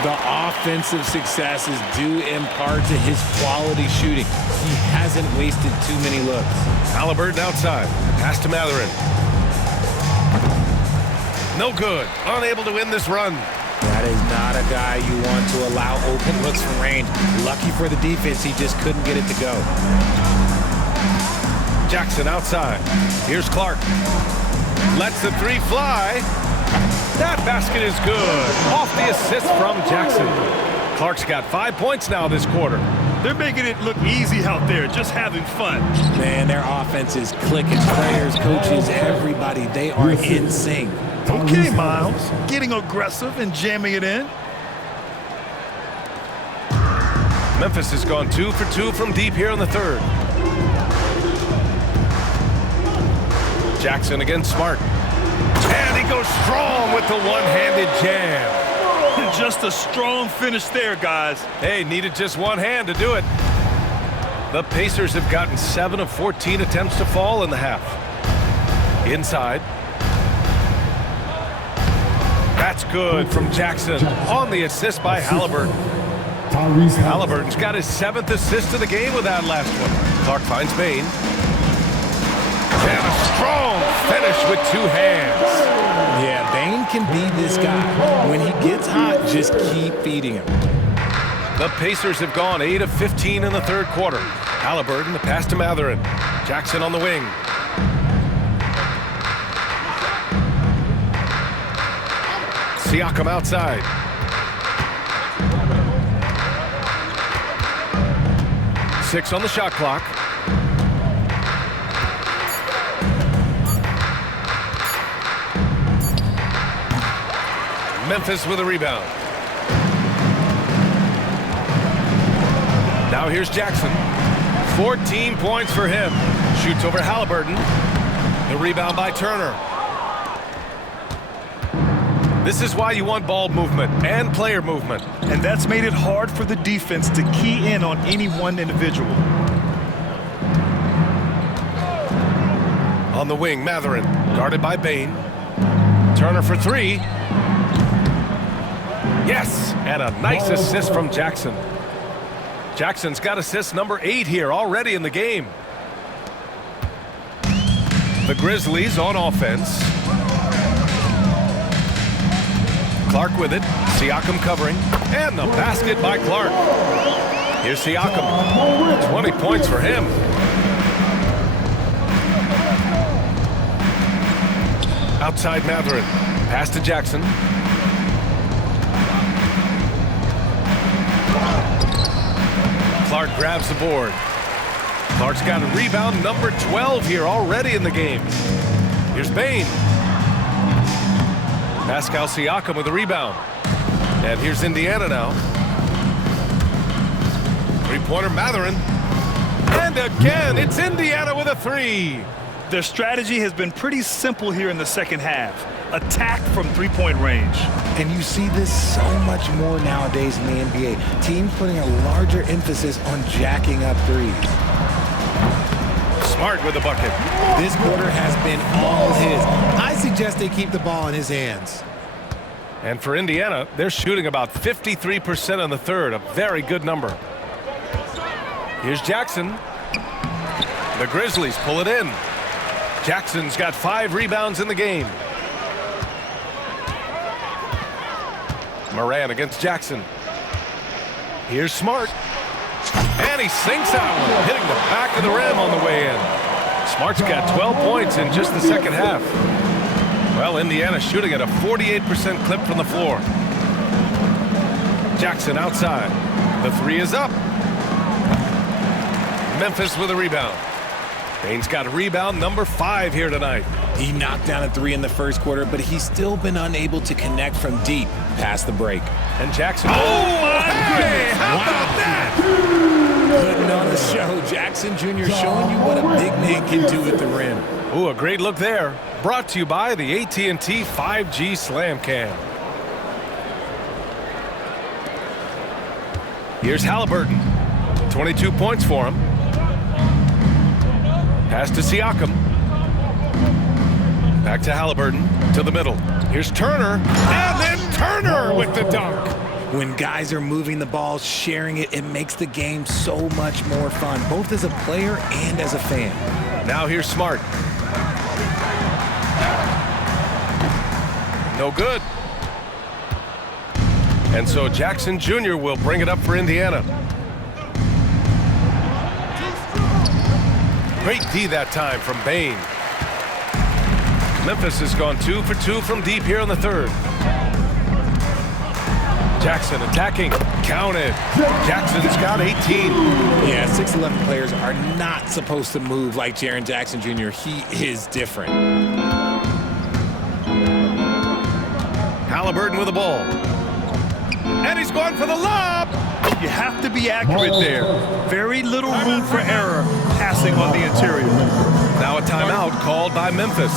The offensive success is due in part to his quality shooting. He hasn't wasted too many looks. Halliburton outside. Pass to Matherin. No good. Unable to win this run. That is not a guy you want to allow open looks from range. Lucky for the defense, he just couldn't get it to go. Jackson outside. Here's Clark. Lets the 3 fly. That basket is good. Off the assist from Jackson. Clark's got 5 points now this quarter. They're making it look easy out there, just having fun. Man, their offense is clicking. Players, coaches, everybody, they are in sync. Okay, Miles. Getting aggressive and jamming it in. Memphis has gone 2 for 2 from deep here in the third. Jackson against Smart. And he goes strong with the one-handed jam. Just a strong finish there, guys. Hey, needed just one hand to do it. The Pacers have gotten 7 of 14 attempts to fall in the half. Inside. That's good from Jackson on the assist by Halliburton. Halliburton's got his 7th assist of the game with that last one. Clark finds Bain. And a strong finish with 2 hands. Yeah, Bain can be this guy. When he gets hot, just keep feeding him. The Pacers have gone 8 of 15 in the third quarter. Halliburton, the pass to Matherin. Jackson on the wing. Siakam outside. Six on the shot clock. Memphis with a rebound. Now here's Jackson. 14 points for him. Shoots over Halliburton. The rebound by Turner. This is why you want ball movement and player movement. And that's made it hard for the defense to key in on any one individual. On the wing, Matherin, guarded by Bain. Turner for 3. Yes, and a nice assist from Jackson. Jackson's got assist number 8 here already in the game. The Grizzlies on offense. Clark with it. Siakam covering. And the basket by Clark. Here's Siakam. 20 points for him. Outside Mathurin. Pass to Jackson. Clark grabs the board. Clark's got a rebound, number 12 here already in the game. Here's Bane. Pascal Siakam with the rebound. And here's Indiana now. Three-pointer Mathurin. And again, it's Indiana with a three. Their strategy has been pretty simple here in the second half. Attack from three-point range. And you see this so much more nowadays in the NBA. Teams putting a larger emphasis on jacking up threes. Smart with the bucket. This quarter has been all his. I suggest they keep the ball in his hands. And for Indiana, they're shooting about 53% in the third, a very good number. Here's Jackson. The Grizzlies pull it in. Jackson's got 5 rebounds in the game. Moran against Jackson. Here's Smart. And he sinks that one, hitting the back of the rim on the way in. Smart's got 12 points in just the second half. Well, Indiana shooting at a 48% clip from the floor. Jackson outside. The three is up. Memphis with a rebound. Bane's got a rebound, number 5 here tonight. He knocked down a three in the first quarter, but he's still been unable to connect from deep past the break. And Jackson. Oh, my goodness. How about that? Putting on the show. Jackson Jr. showing you what a big man can do at the rim. Ooh, a great look there. Brought to you by the AT&T 5G Slam Cam. Here's Halliburton. 22 points for him. Pass to Siakam. Back to Halliburton, to the middle. Here's Turner, and then Turner with the dunk. When guys are moving the ball, sharing it, it makes the game so much more fun, both as a player and as a fan. Now here's Smart. No good. And so Jackson Jr. will bring it up for Indiana. Great D that time from Bane. Memphis has gone 2 for 2 from deep here in the third. Jackson attacking. Counted. Jackson's got 18. Yeah, 6'11 players are not supposed to move like Jaren Jackson Jr. He is different. Halliburton with the ball. And he's going for the lob. You have to be accurate there. Very little room for error passing on the interior. Now a timeout called by Memphis.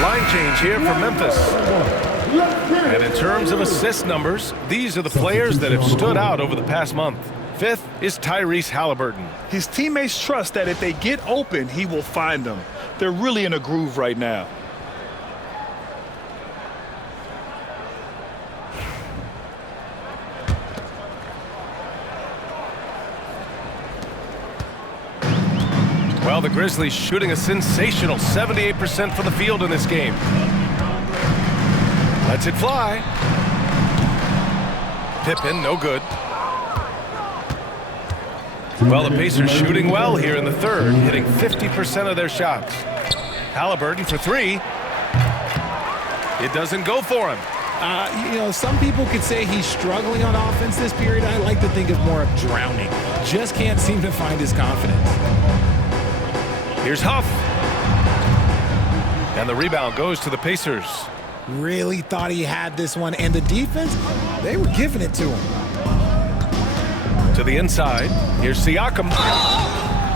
Line change here for Memphis. And in terms of assist numbers, these are the players that have stood out over the past month. Fifth is Tyrese Halliburton. His teammates trust that if they get open, he will find them. They're really in a groove right now. Well, the Grizzlies shooting a sensational 78% from the field in this game. Lets it fly. Pippen, no good. Well, the Pacers shooting well here in the third, hitting 50% of their shots. Halliburton for three. It doesn't go for him. You know, some people could say he's struggling on offense this period. I like to think of more of drowning. Just can't seem to find his confidence. Here's Huff. And the rebound goes to the Pacers. Really thought he had this one. And the defense, they were giving it to him. To the inside. Here's Siakam.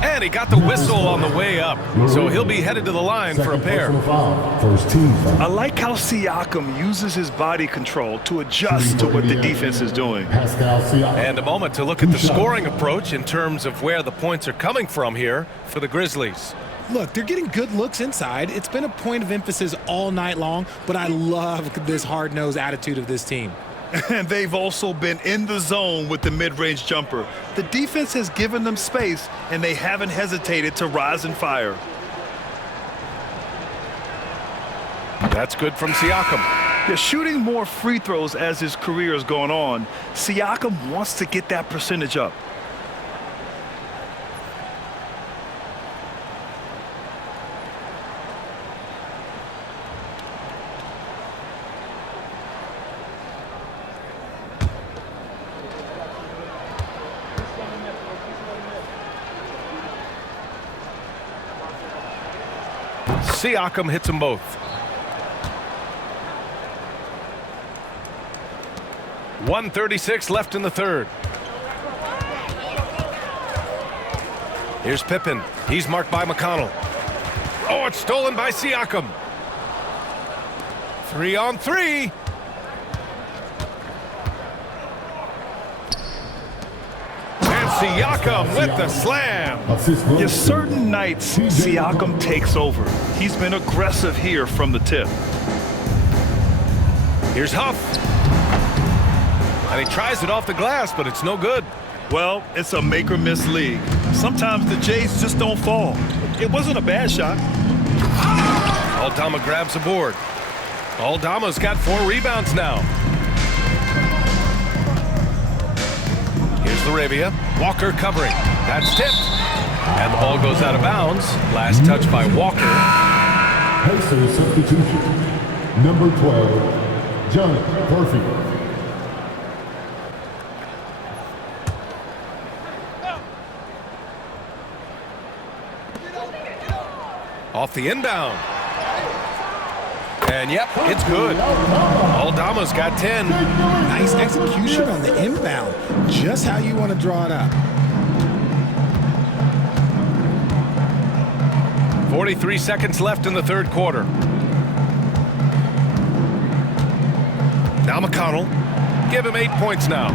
And he got the whistle on the way up. So he'll be headed to the line for a pair. I like how Siakam uses his body control to adjust to what the defense is doing. And a moment to look at the scoring approach in terms of where the points are coming from here for the Grizzlies. Look, they're getting good looks inside. It's been a point of emphasis all night long, but I love this hard-nosed attitude of this team. And they've also been in the zone with the mid-range jumper. The defense has given them space, and they haven't hesitated to rise and fire. That's good from Siakam. Yeah, shooting more free throws as his career is going on, Siakam wants to get that percentage up. Siakam hits them both. 1:36 left in the third. Here's Pippen. He's marked by McConnell. Oh, it's stolen by Siakam. 3-on-3. And Siakam with the slam. Yes, certain nights, Siakam takes over. He's been aggressive here from the tip. Here's Huff. And he tries it off the glass, but it's no good. Well, it's a make-or-miss league. Sometimes the Jays just don't fall. It wasn't a bad shot. Aldama grabs a board. Aldama's got 4 rebounds now. Here's Laravia. Walker covering. That's tipped. And the ball goes out of bounds. Last touch by Walker. Pacers substitution. Number 12, John Perfect. Off the inbound. And yep, it's good. Aldama's got 10. Nice execution on the inbound. Just how you want to draw it up. 43 seconds left in the third quarter. Now McConnell. Give him 8 points now.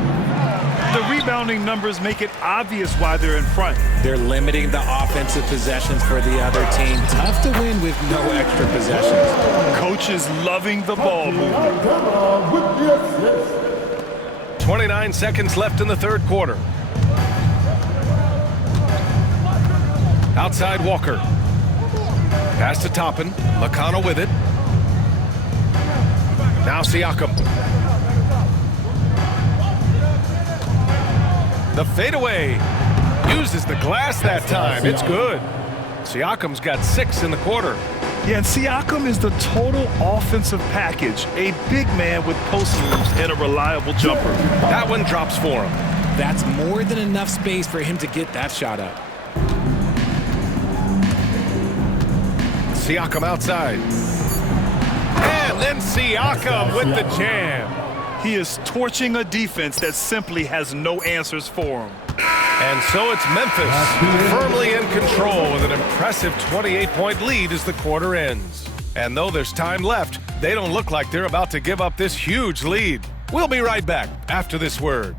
The rebounding numbers make it obvious why they're in front. They're limiting the offensive possessions for the other team. Tough to win with no extra possessions. Coach is loving the ball movement. 29 seconds left in the third quarter. Outside Walker. Pass to Toppin. McConnell with it. Now Siakam. The fadeaway. Uses the glass that time. It's good. Siakam's got 6 in the quarter. Yeah, and Siakam is the total offensive package. A big man with post moves and a reliable jumper. That one drops for him. That's more than enough space for him to get that shot up. Siakam outside. And then Siakam with the jam. He is torching a defense that simply has no answers for him. And so it's Memphis firmly in control with an impressive 28-point lead as the quarter ends. And though there's time left, They don't look like they're about to give up this huge lead. We'll be right back after this word.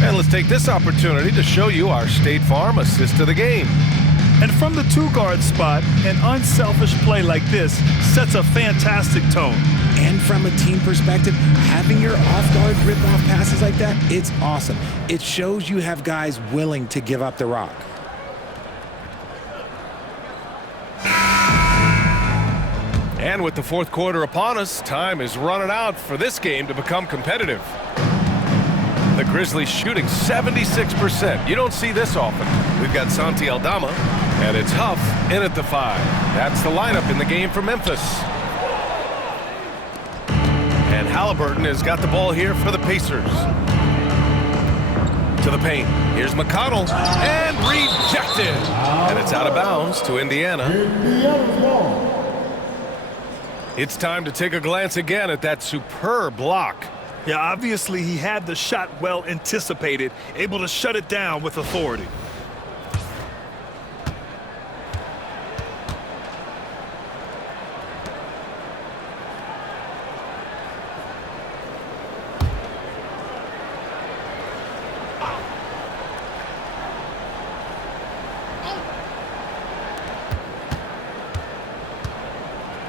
And let's take this opportunity to show you our State Farm assist to the game. And from the two-guard spot, an unselfish play like this sets a fantastic tone. And from a team perspective, having your off-guard rip-off passes like that, it's awesome. It shows you have guys willing to give up the rock. And with the fourth quarter upon us, time is running out for this game to become competitive. The Grizzlies shooting 76%. You don't see this often. We've got Santi Aldama, and it's Huff in at the 5. That's the lineup in the game for Memphis. And Halliburton has got the ball here for the Pacers. To the paint. Here's McConnell, and rejected. And it's out of bounds to Indiana. It's time to take a glance again at that superb block. Yeah, obviously he had the shot well anticipated, able to shut it down with authority.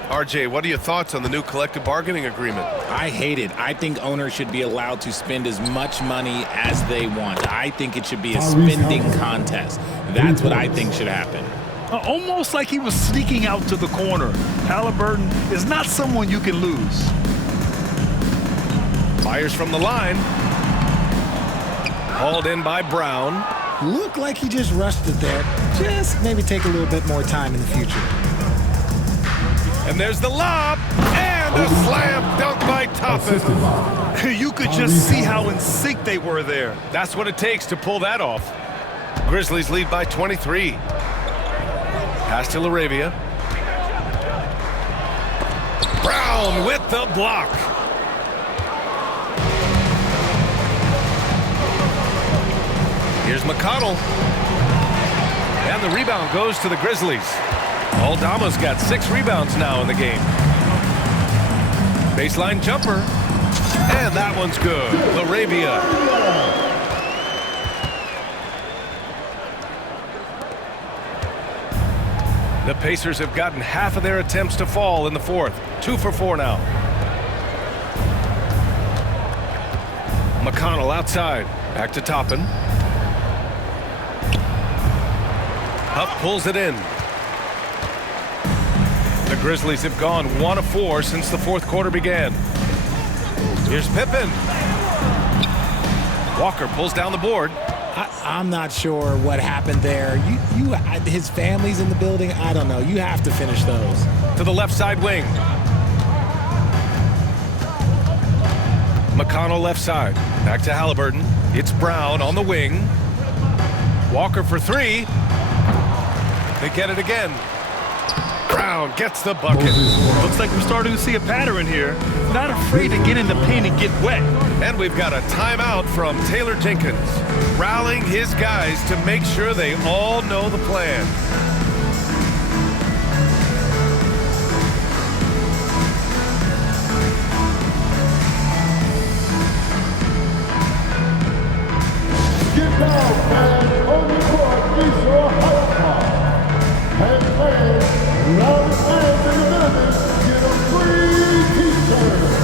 RJ, what are your thoughts on the new collective bargaining agreement? I hate it. I think owners should be allowed to spend as much money as they want. I think it should be a spending contest. That's what I think should happen. Almost like he was sneaking out to the corner. Halliburton is not someone you can lose. Fires from the line. Hauled in by Brown. Looked like he just rushed it there. Just maybe take a little bit more time in the future. And there's the lob, and a slam dunk by Toppin. You could just see how in sync they were there. That's what it takes to pull that off. Grizzlies lead by 23. Pass to LaRavia. Brown with the block. Here's McConnell. And the rebound goes to the Grizzlies. Aldama's got 6 rebounds now in the game. Baseline jumper. And that one's good. LaRavia. The Pacers have gotten half of their attempts to fall in the fourth. 2 for 4 now. McConnell outside. Back to Toppin. Huff pulls it in. The Grizzlies have gone 1 of 4 since the fourth quarter began. Here's Pippen. Walker pulls down the board. I'm not sure what happened there. His family's in the building. I don't know. You have to finish those. To the left side wing. McConnell left side. Back to Halliburton. It's Brown on the wing. Walker for 3. They get it again. Brown gets the bucket. Looks like we're starting to see a pattern here. Not afraid to get in the paint and get wet. And we've got a timeout from Taylor Jenkins, rallying his guys to make sure they all know the plan. Get down, fans, on the court, is your high and fans, loud fans in the building, get a free t-shirt.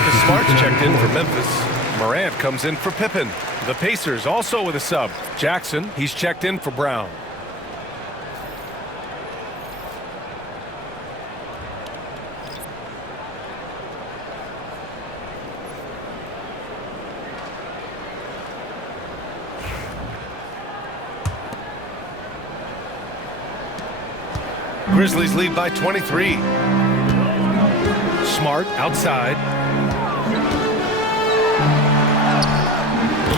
Marcus Smart's checked in for Memphis. Morant comes in for Pippen. The Pacers also with a sub. Jackson, he's checked in for Brown. Grizzlies lead by 23. Smart outside.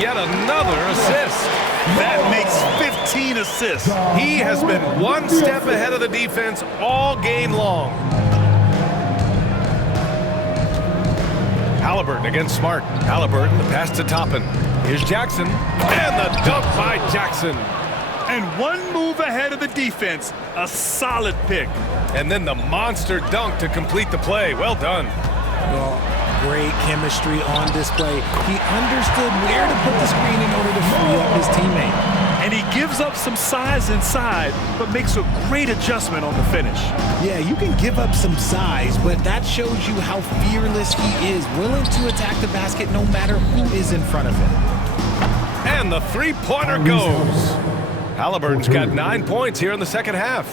Yet another assist. That makes 15 assists. He has been one step ahead of the defense all game long. Halliburton against Smart. Halliburton, the pass to Toppin. Here's Jackson. And the dunk by Jackson. And one move ahead of the defense. A solid pick. And then the monster dunk to complete the play. Well done. Well, great chemistry on display. He understood where to put the screen in order to free up his teammate. And he gives up some size inside, but makes a great adjustment on the finish. Yeah, you can give up some size, but that shows you how fearless he is, willing to attack the basket no matter who is in front of him. And the three-pointer goes. Halliburton's got 9 points here in the second half.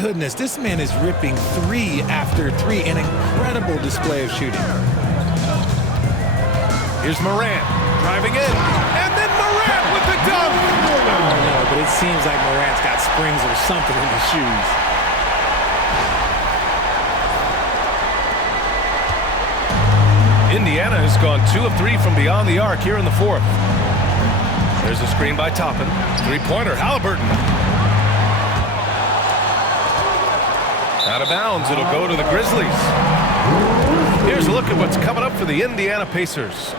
Goodness, this man is ripping 3 after 3. An incredible display of shooting. Here's Morant driving in. And then Morant with the dunk. Oh, no, but it seems like Morant's got springs or something in his shoes. Indiana has gone 2 of 3 from beyond the arc here in the fourth. There's a screen by Toppin. Three-pointer, Halliburton. Out of bounds, it'll go to the Grizzlies. Here's a look at what's coming up for the Indiana Pacers.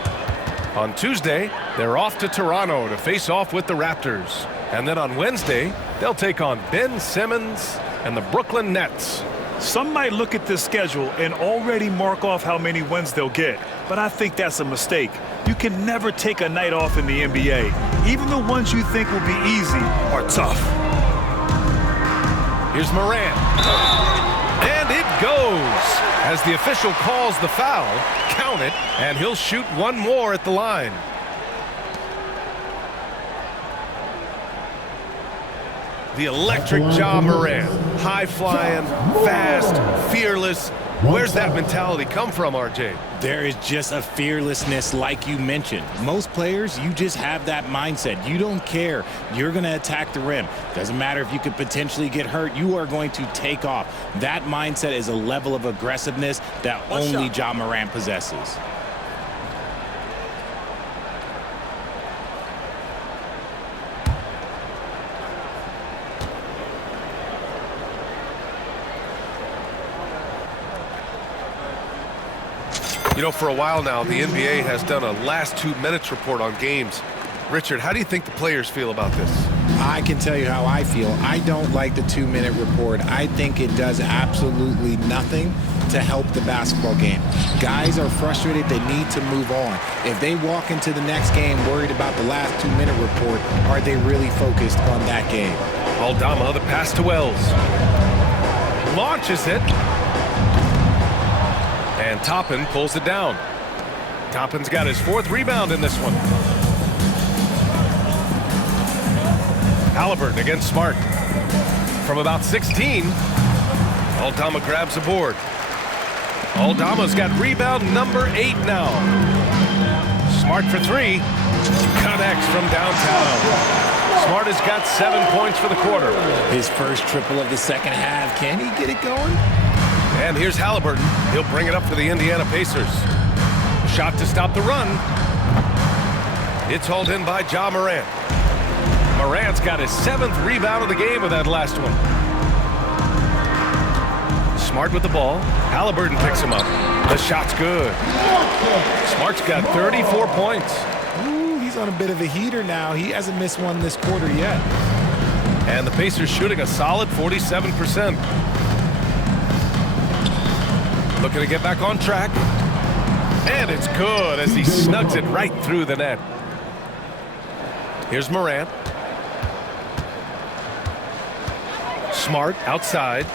On Tuesday, they're off to Toronto to face off with the Raptors. And then on Wednesday, they'll take on Ben Simmons and the Brooklyn Nets. Some might look at this schedule and already mark off how many wins they'll get, but I think that's a mistake. You can never take a night off in the NBA. Even the ones you think will be easy are tough. Here's Morant. And it goes. As the official calls the foul, count it, and he'll shoot one more at the line. The electric Ja Morant. High-flying, fast, fearless. Where's that mentality come from, RJ? There is just a fearlessness like you mentioned. Most players, you just have that mindset. You don't care. You're going to attack the rim. Doesn't matter if you could potentially get hurt. You are going to take off. That mindset is a level of aggressiveness that only Ja Morant possesses. You know, for a while now, the NBA has done a last 2 minutes report on games. Richard, how do you think the players feel about this? I can tell you how I feel. I don't like the 2-minute report. I think it does absolutely nothing to help the basketball game. Guys are frustrated. They need to move on. If they walk into the next game worried about the last 2-minute report, are they really focused on that game? Aldama, the pass to Wells. Launches it. And Toppin pulls it down. Toppin's got his 4th rebound in this one. Halliburton against Smart. From about 16, Aldama grabs a board. Aldama's got rebound number 8 now. Smart for 3. Connects from downtown. Smart has got 7 points for the quarter. His first triple of the second half. Can he get it going? And here's Halliburton. He'll bring it up for the Indiana Pacers. Shot to stop the run. It's hauled in by Ja Morant. Morant's got his 7th rebound of the game with that last one. Smart with the ball. Halliburton picks him up. The shot's good. Smart's got 34 points. Ooh, he's on a bit of a heater now. He hasn't missed one this quarter yet. And the Pacers shooting a solid 47%. Looking to get back on track. And it's good as he snugs it right through the net. Here's Morant. Smart outside.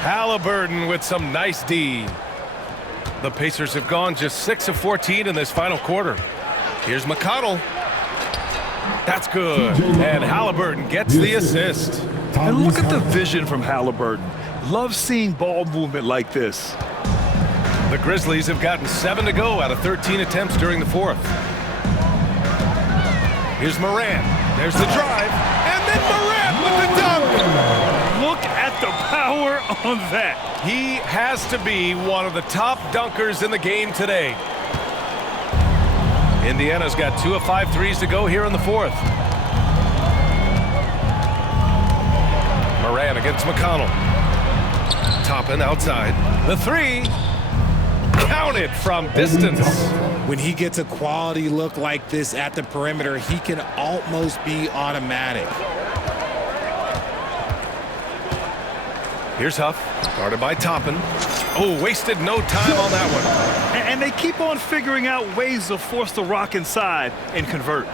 Halliburton with some nice D. The Pacers have gone just 6 of 14 in this final quarter. Here's McConnell. That's good. And Halliburton gets the assist. And look at the vision from Halliburton. Love seeing ball movement like this. The Grizzlies have gotten 7 to go out of 13 attempts during the fourth. Here's Morant. There's the drive. And then Morant with the dunk. Look at the power on that. He has to be one of the top dunkers in the game today. Indiana's got 2 of 5 threes to go here in the fourth. Morant against McConnell. Toppin outside. The three. Counted from distance. When he gets a quality look like this at the perimeter, he can almost be automatic. Here's Huff, guarded by Toppin. Oh, wasted no time on that one. And they keep on figuring out ways to force the rock inside and convert.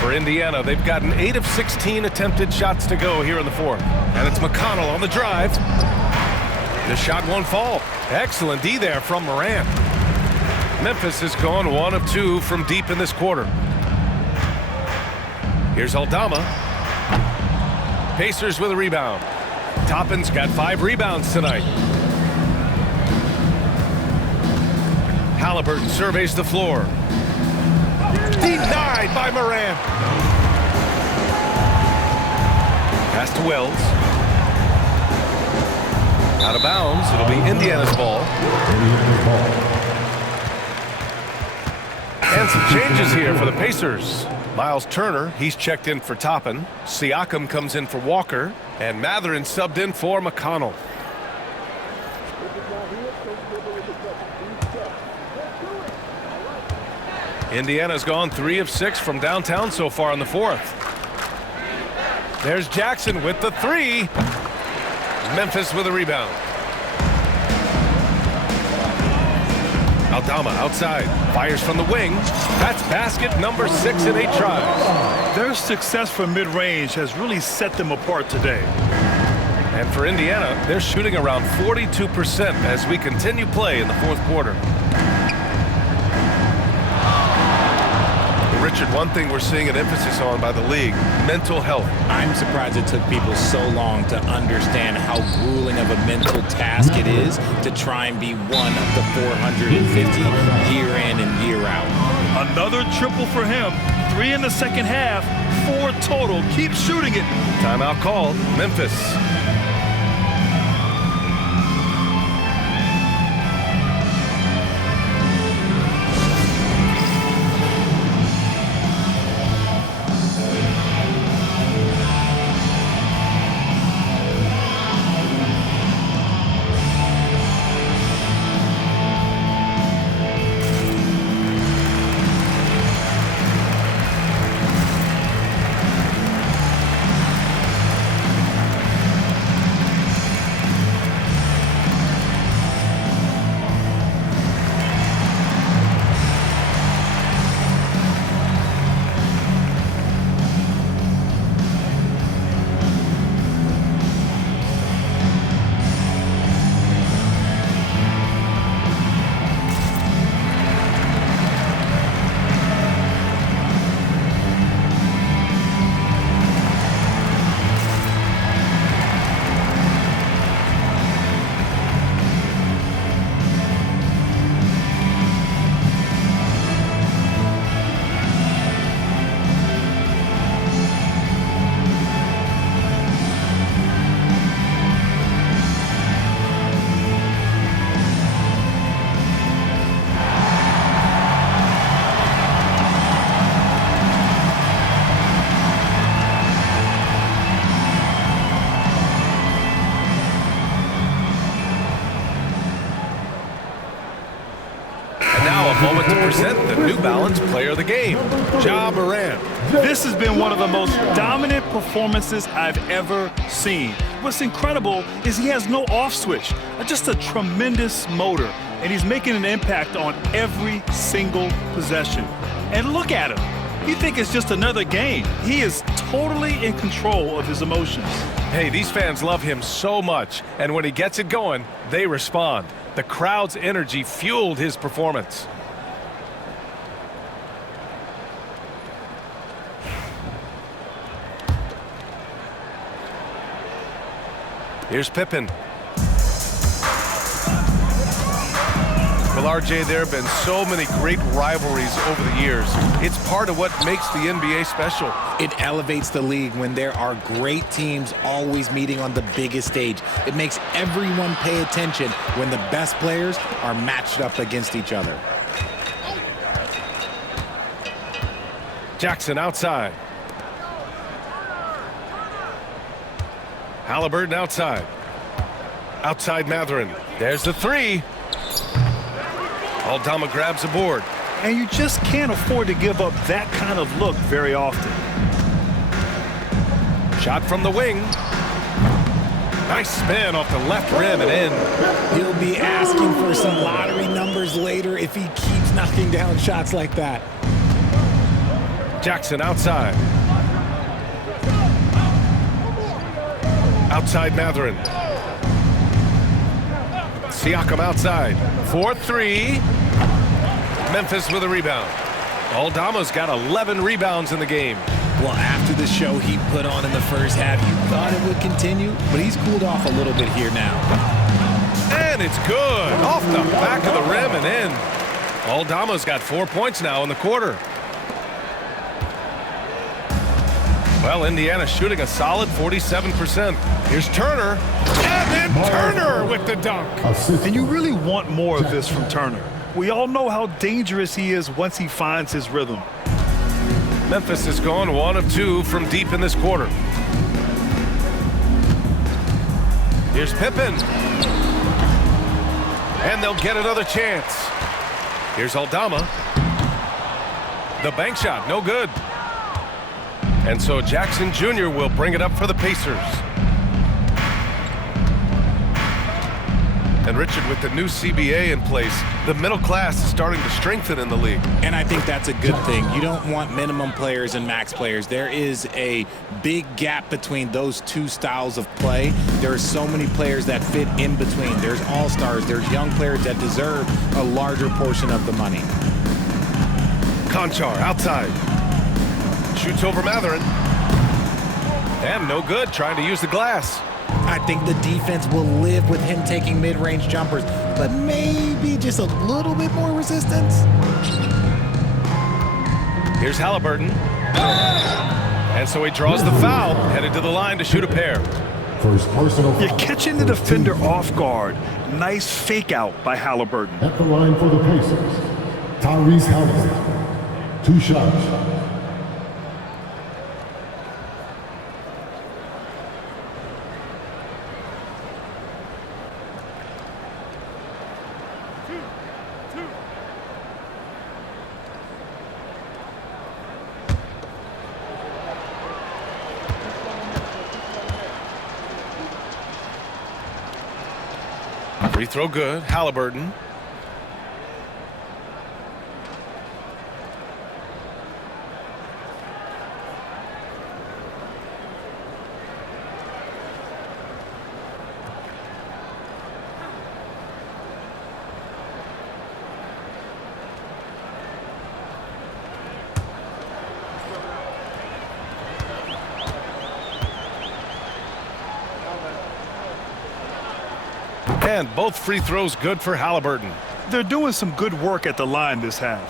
For Indiana, they've gotten 8 of 16 attempted shots to go here in the fourth. And it's McConnell on the drive. The shot won't fall. Excellent D there from Morant. Memphis has gone 1 of 2 from deep in this quarter. Here's Aldama. Pacers with a rebound. Toppin's got 5 rebounds tonight. Halliburton surveys the floor. Denied by Morant. Pass to Wells. Out of bounds. It'll be Indiana's ball. And some changes here for the Pacers. Miles Turner, he's checked in for Toppin. Siakam comes in for Walker. And Mathurin subbed in for McConnell. Indiana's gone 3 of 6 from downtown so far in the fourth. There's Jackson with the 3. Memphis with a rebound. Aldama outside. Fires from the wing. That's basket number 6 in 8 tries. Their success from mid-range has really set them apart today. And for Indiana, they're shooting around 42% as we continue play in the fourth quarter. Richard, one thing we're seeing an emphasis on by the league, mental health. I'm surprised it took people so long to understand how grueling of a mental task it is to try and be one of the 450 year in and year out. Another triple for him. 3 in the second half, 4 total. Keep shooting it. Timeout called. Memphis. Moment to present the New Balance Player of the Game, Jaren. This has been one of the most dominant performances I've ever seen. What's incredible is he has no off switch, just a tremendous motor, and he's making an impact on every single possession. And look at him. You think it's just another game. He is totally in control of his emotions. Hey, these fans love him so much, and when he gets it going, they respond. The crowd's energy fueled his performance. Here's Pippen. Well, RJ, there have been so many great rivalries over the years. It's part of what makes the NBA special. It elevates the league when there are great teams always meeting on the biggest stage. It makes everyone pay attention when the best players are matched up against each other. Jackson outside. Halliburton outside. Outside Mathurin. There's the three. Aldama grabs the board. And you just can't afford to give up that kind of look very often. Shot from the wing. Nice spin off the left rim and in. He'll be asking for some lottery numbers later if he keeps knocking down shots like that. Jackson outside. Outside Mathurin. Siakam outside. 4-3. Memphis with a rebound. Aldama's got 11 rebounds in the game. Well, after the show he put on in the first half, you thought it would continue, but he's cooled off a little bit here now. And it's good. Off the back of the rim and in. Aldama's got 4 points now in the quarter. Well, Indiana shooting a solid 47%. Here's Turner. And then Turner with the dunk. And you really want more of this from Turner. We all know how dangerous he is once he finds his rhythm. Memphis has gone 1 of 2 from deep in this quarter. Here's Pippen. And they'll get another chance. Here's Aldama. The bank shot, no good. And so Jackson Jr. will bring it up for the Pacers. And Richard, with the new CBA in place, the middle class is starting to strengthen in the league. And I think that's a good thing. You don't want minimum players and max players. There is a big gap between those two styles of play. There are so many players that fit in between. There's all-stars. There's young players that deserve a larger portion of the money. Conchar outside. Shoots over Mathurin. And no good, trying to use the glass. I think the defense will live with him taking mid-range jumpers, but maybe just a little bit more resistance. Here's Halliburton. And so he draws the foul, headed to the line to shoot a pair. First personal foul. You're catching the defender off guard. Nice fake out by Halliburton. At the line for the Pacers, Tyrese Halliburton. 2 shots. Free throw good. Halliburton. And both free throws good for Halliburton. They're doing some good work at the line this half.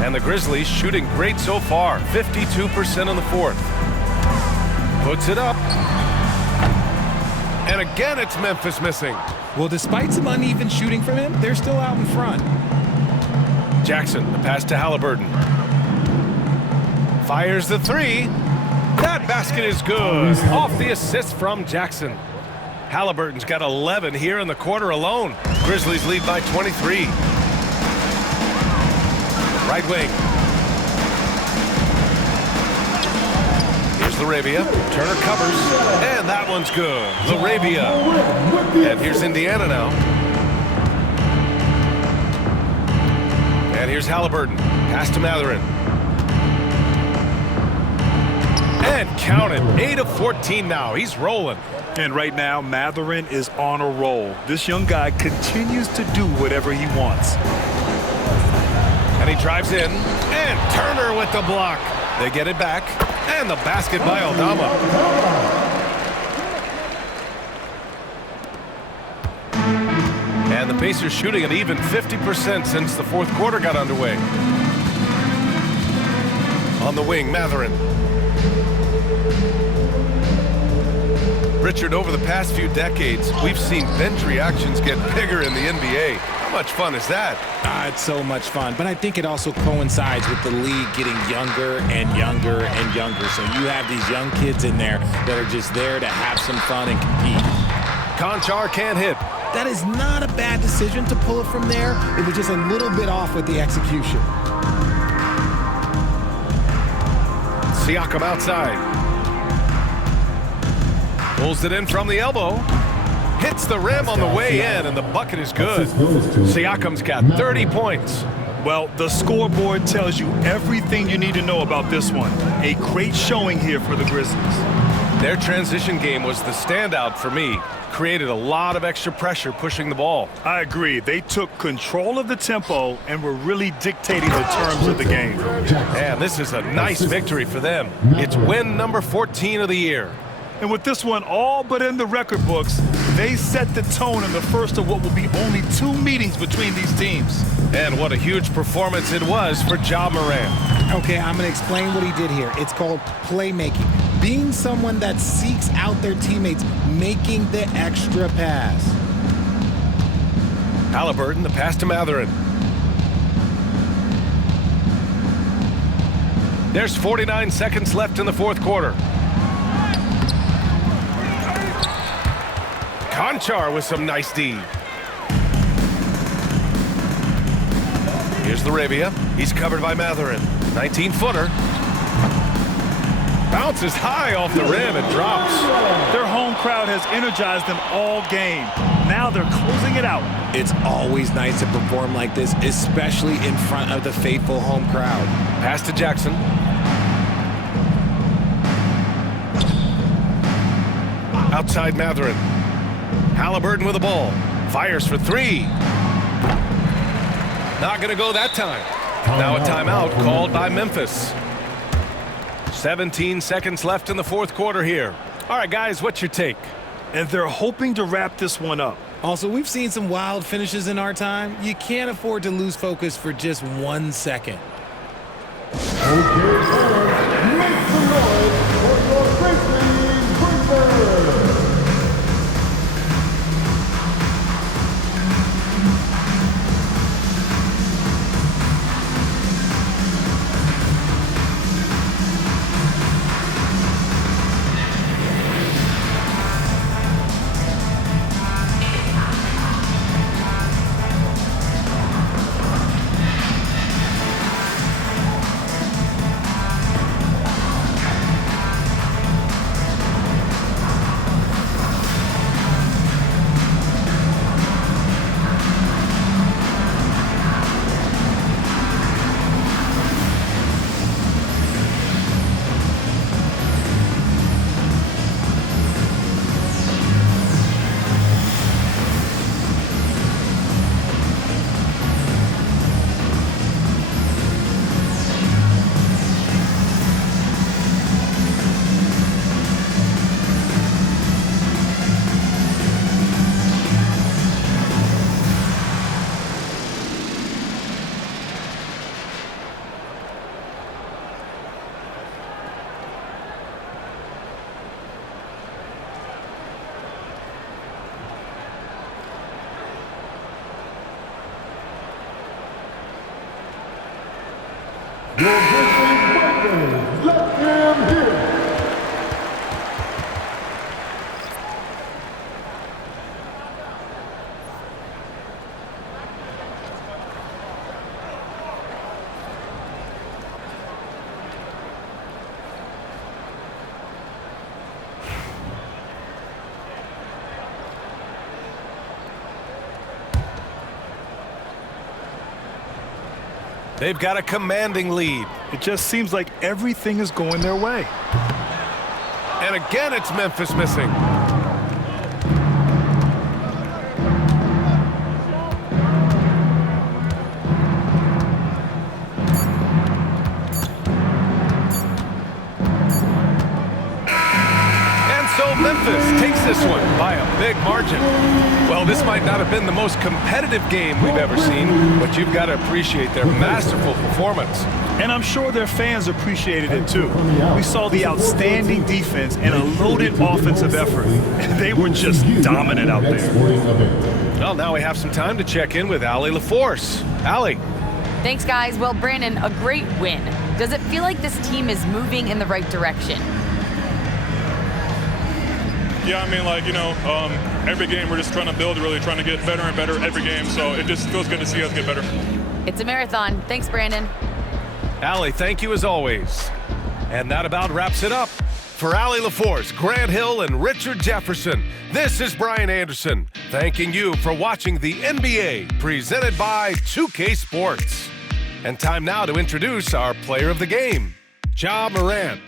And the Grizzlies shooting great so far. 52% in the fourth. Puts it up. And again, it's Memphis missing. Well, despite some uneven shooting from him, they're still out in front. Jackson, the pass to Halliburton. Fires the three. That basket is good. Off the assist from Jackson. Halliburton's got 11 here in the quarter alone. Grizzlies lead by 23. Right wing. Here's Laravia. Turner covers. And that one's good. Laravia. And here's Indiana now. And here's Halliburton. Pass to Mathurin. And count it, 8 of 14 now. He's rolling. And right now, Mathurin is on a roll. This young guy continues to do whatever he wants. And he drives in, and Turner with the block. They get it back, and the basket by Aldama. And the Pacers shooting an even 50% since the fourth quarter got underway. On the wing, Mathurin. Richard, over the past few decades, we've seen bench reactions get bigger in the NBA. How much fun is that? It's so much fun, but I think it also coincides with the league getting younger and younger and younger. So you have these young kids in there that are just there to have some fun and compete. Conchar can't hit. That is not a bad decision to pull it from there. It was just a little bit off with the execution. Siakam outside. Pulls it in from the elbow. Hits the rim on the way in, and the bucket is good. Siakam's got 30 points. Well, the scoreboard tells you everything you need to know about this one. A great showing here for the Grizzlies. Their transition game was the standout for me. Created a lot of extra pressure pushing the ball. I agree. They took control of the tempo and were really dictating the terms of the game. And this is a nice victory for them. It's win number 14 of the year. And with this one all but in the record books, they set the tone in the first of what will be only 2 meetings between these teams. And what a huge performance it was for Ja Morant. Okay, I'm going to explain what he did here. It's called playmaking. Being someone that seeks out their teammates, making the extra pass. Halliburton, the pass to Mathurin. There's 49 seconds left in the fourth quarter. Conchar with some nice D. Here's Larabia. He's covered by Mathurin. 19-footer. Bounces high off the rim and drops. Their home crowd has energized them all game. Now they're closing it out. It's always nice to perform like this, especially in front of the faithful home crowd. Pass to Jackson. Outside Mathurin. Halliburton with the ball. Fires for 3. Not going to go that time. Now a timeout called by Memphis. 17 seconds left in the fourth quarter here. All right, guys, what's your take? And they're hoping to wrap this one up. Also, we've seen some wild finishes in our time. You can't afford to lose focus for just 1 second. Okay, fans, make some noise for your Grizzlies Breakers. Your Grizzlies Breakers, let them hear it. They've got a commanding lead. It just seems like everything is going their way. And again, it's Memphis missing. So Memphis takes this one by a big margin. Well, this might not have been the most competitive game we've ever seen, but you've got to appreciate their masterful performance. And I'm sure their fans appreciated it too. We saw the outstanding defense and a loaded offensive effort. They were just dominant out there. Well, now we have some time to check in with Allie LaForce. Allie. Thanks, guys. Well, Brandon, a great win. Does it feel like this team is moving in the right direction? Yeah, I mean, every game we're just trying to build, really trying to get better and better every game. So it just feels good to see us get better. It's a marathon. Thanks, Brandon. Allie, thank you as always. And that about wraps it up. For Allie LaForce, Grant Hill, and Richard Jefferson, this is Brian Anderson, thanking you for watching the NBA presented by 2K Sports. And time now to introduce our player of the game, Ja Morant.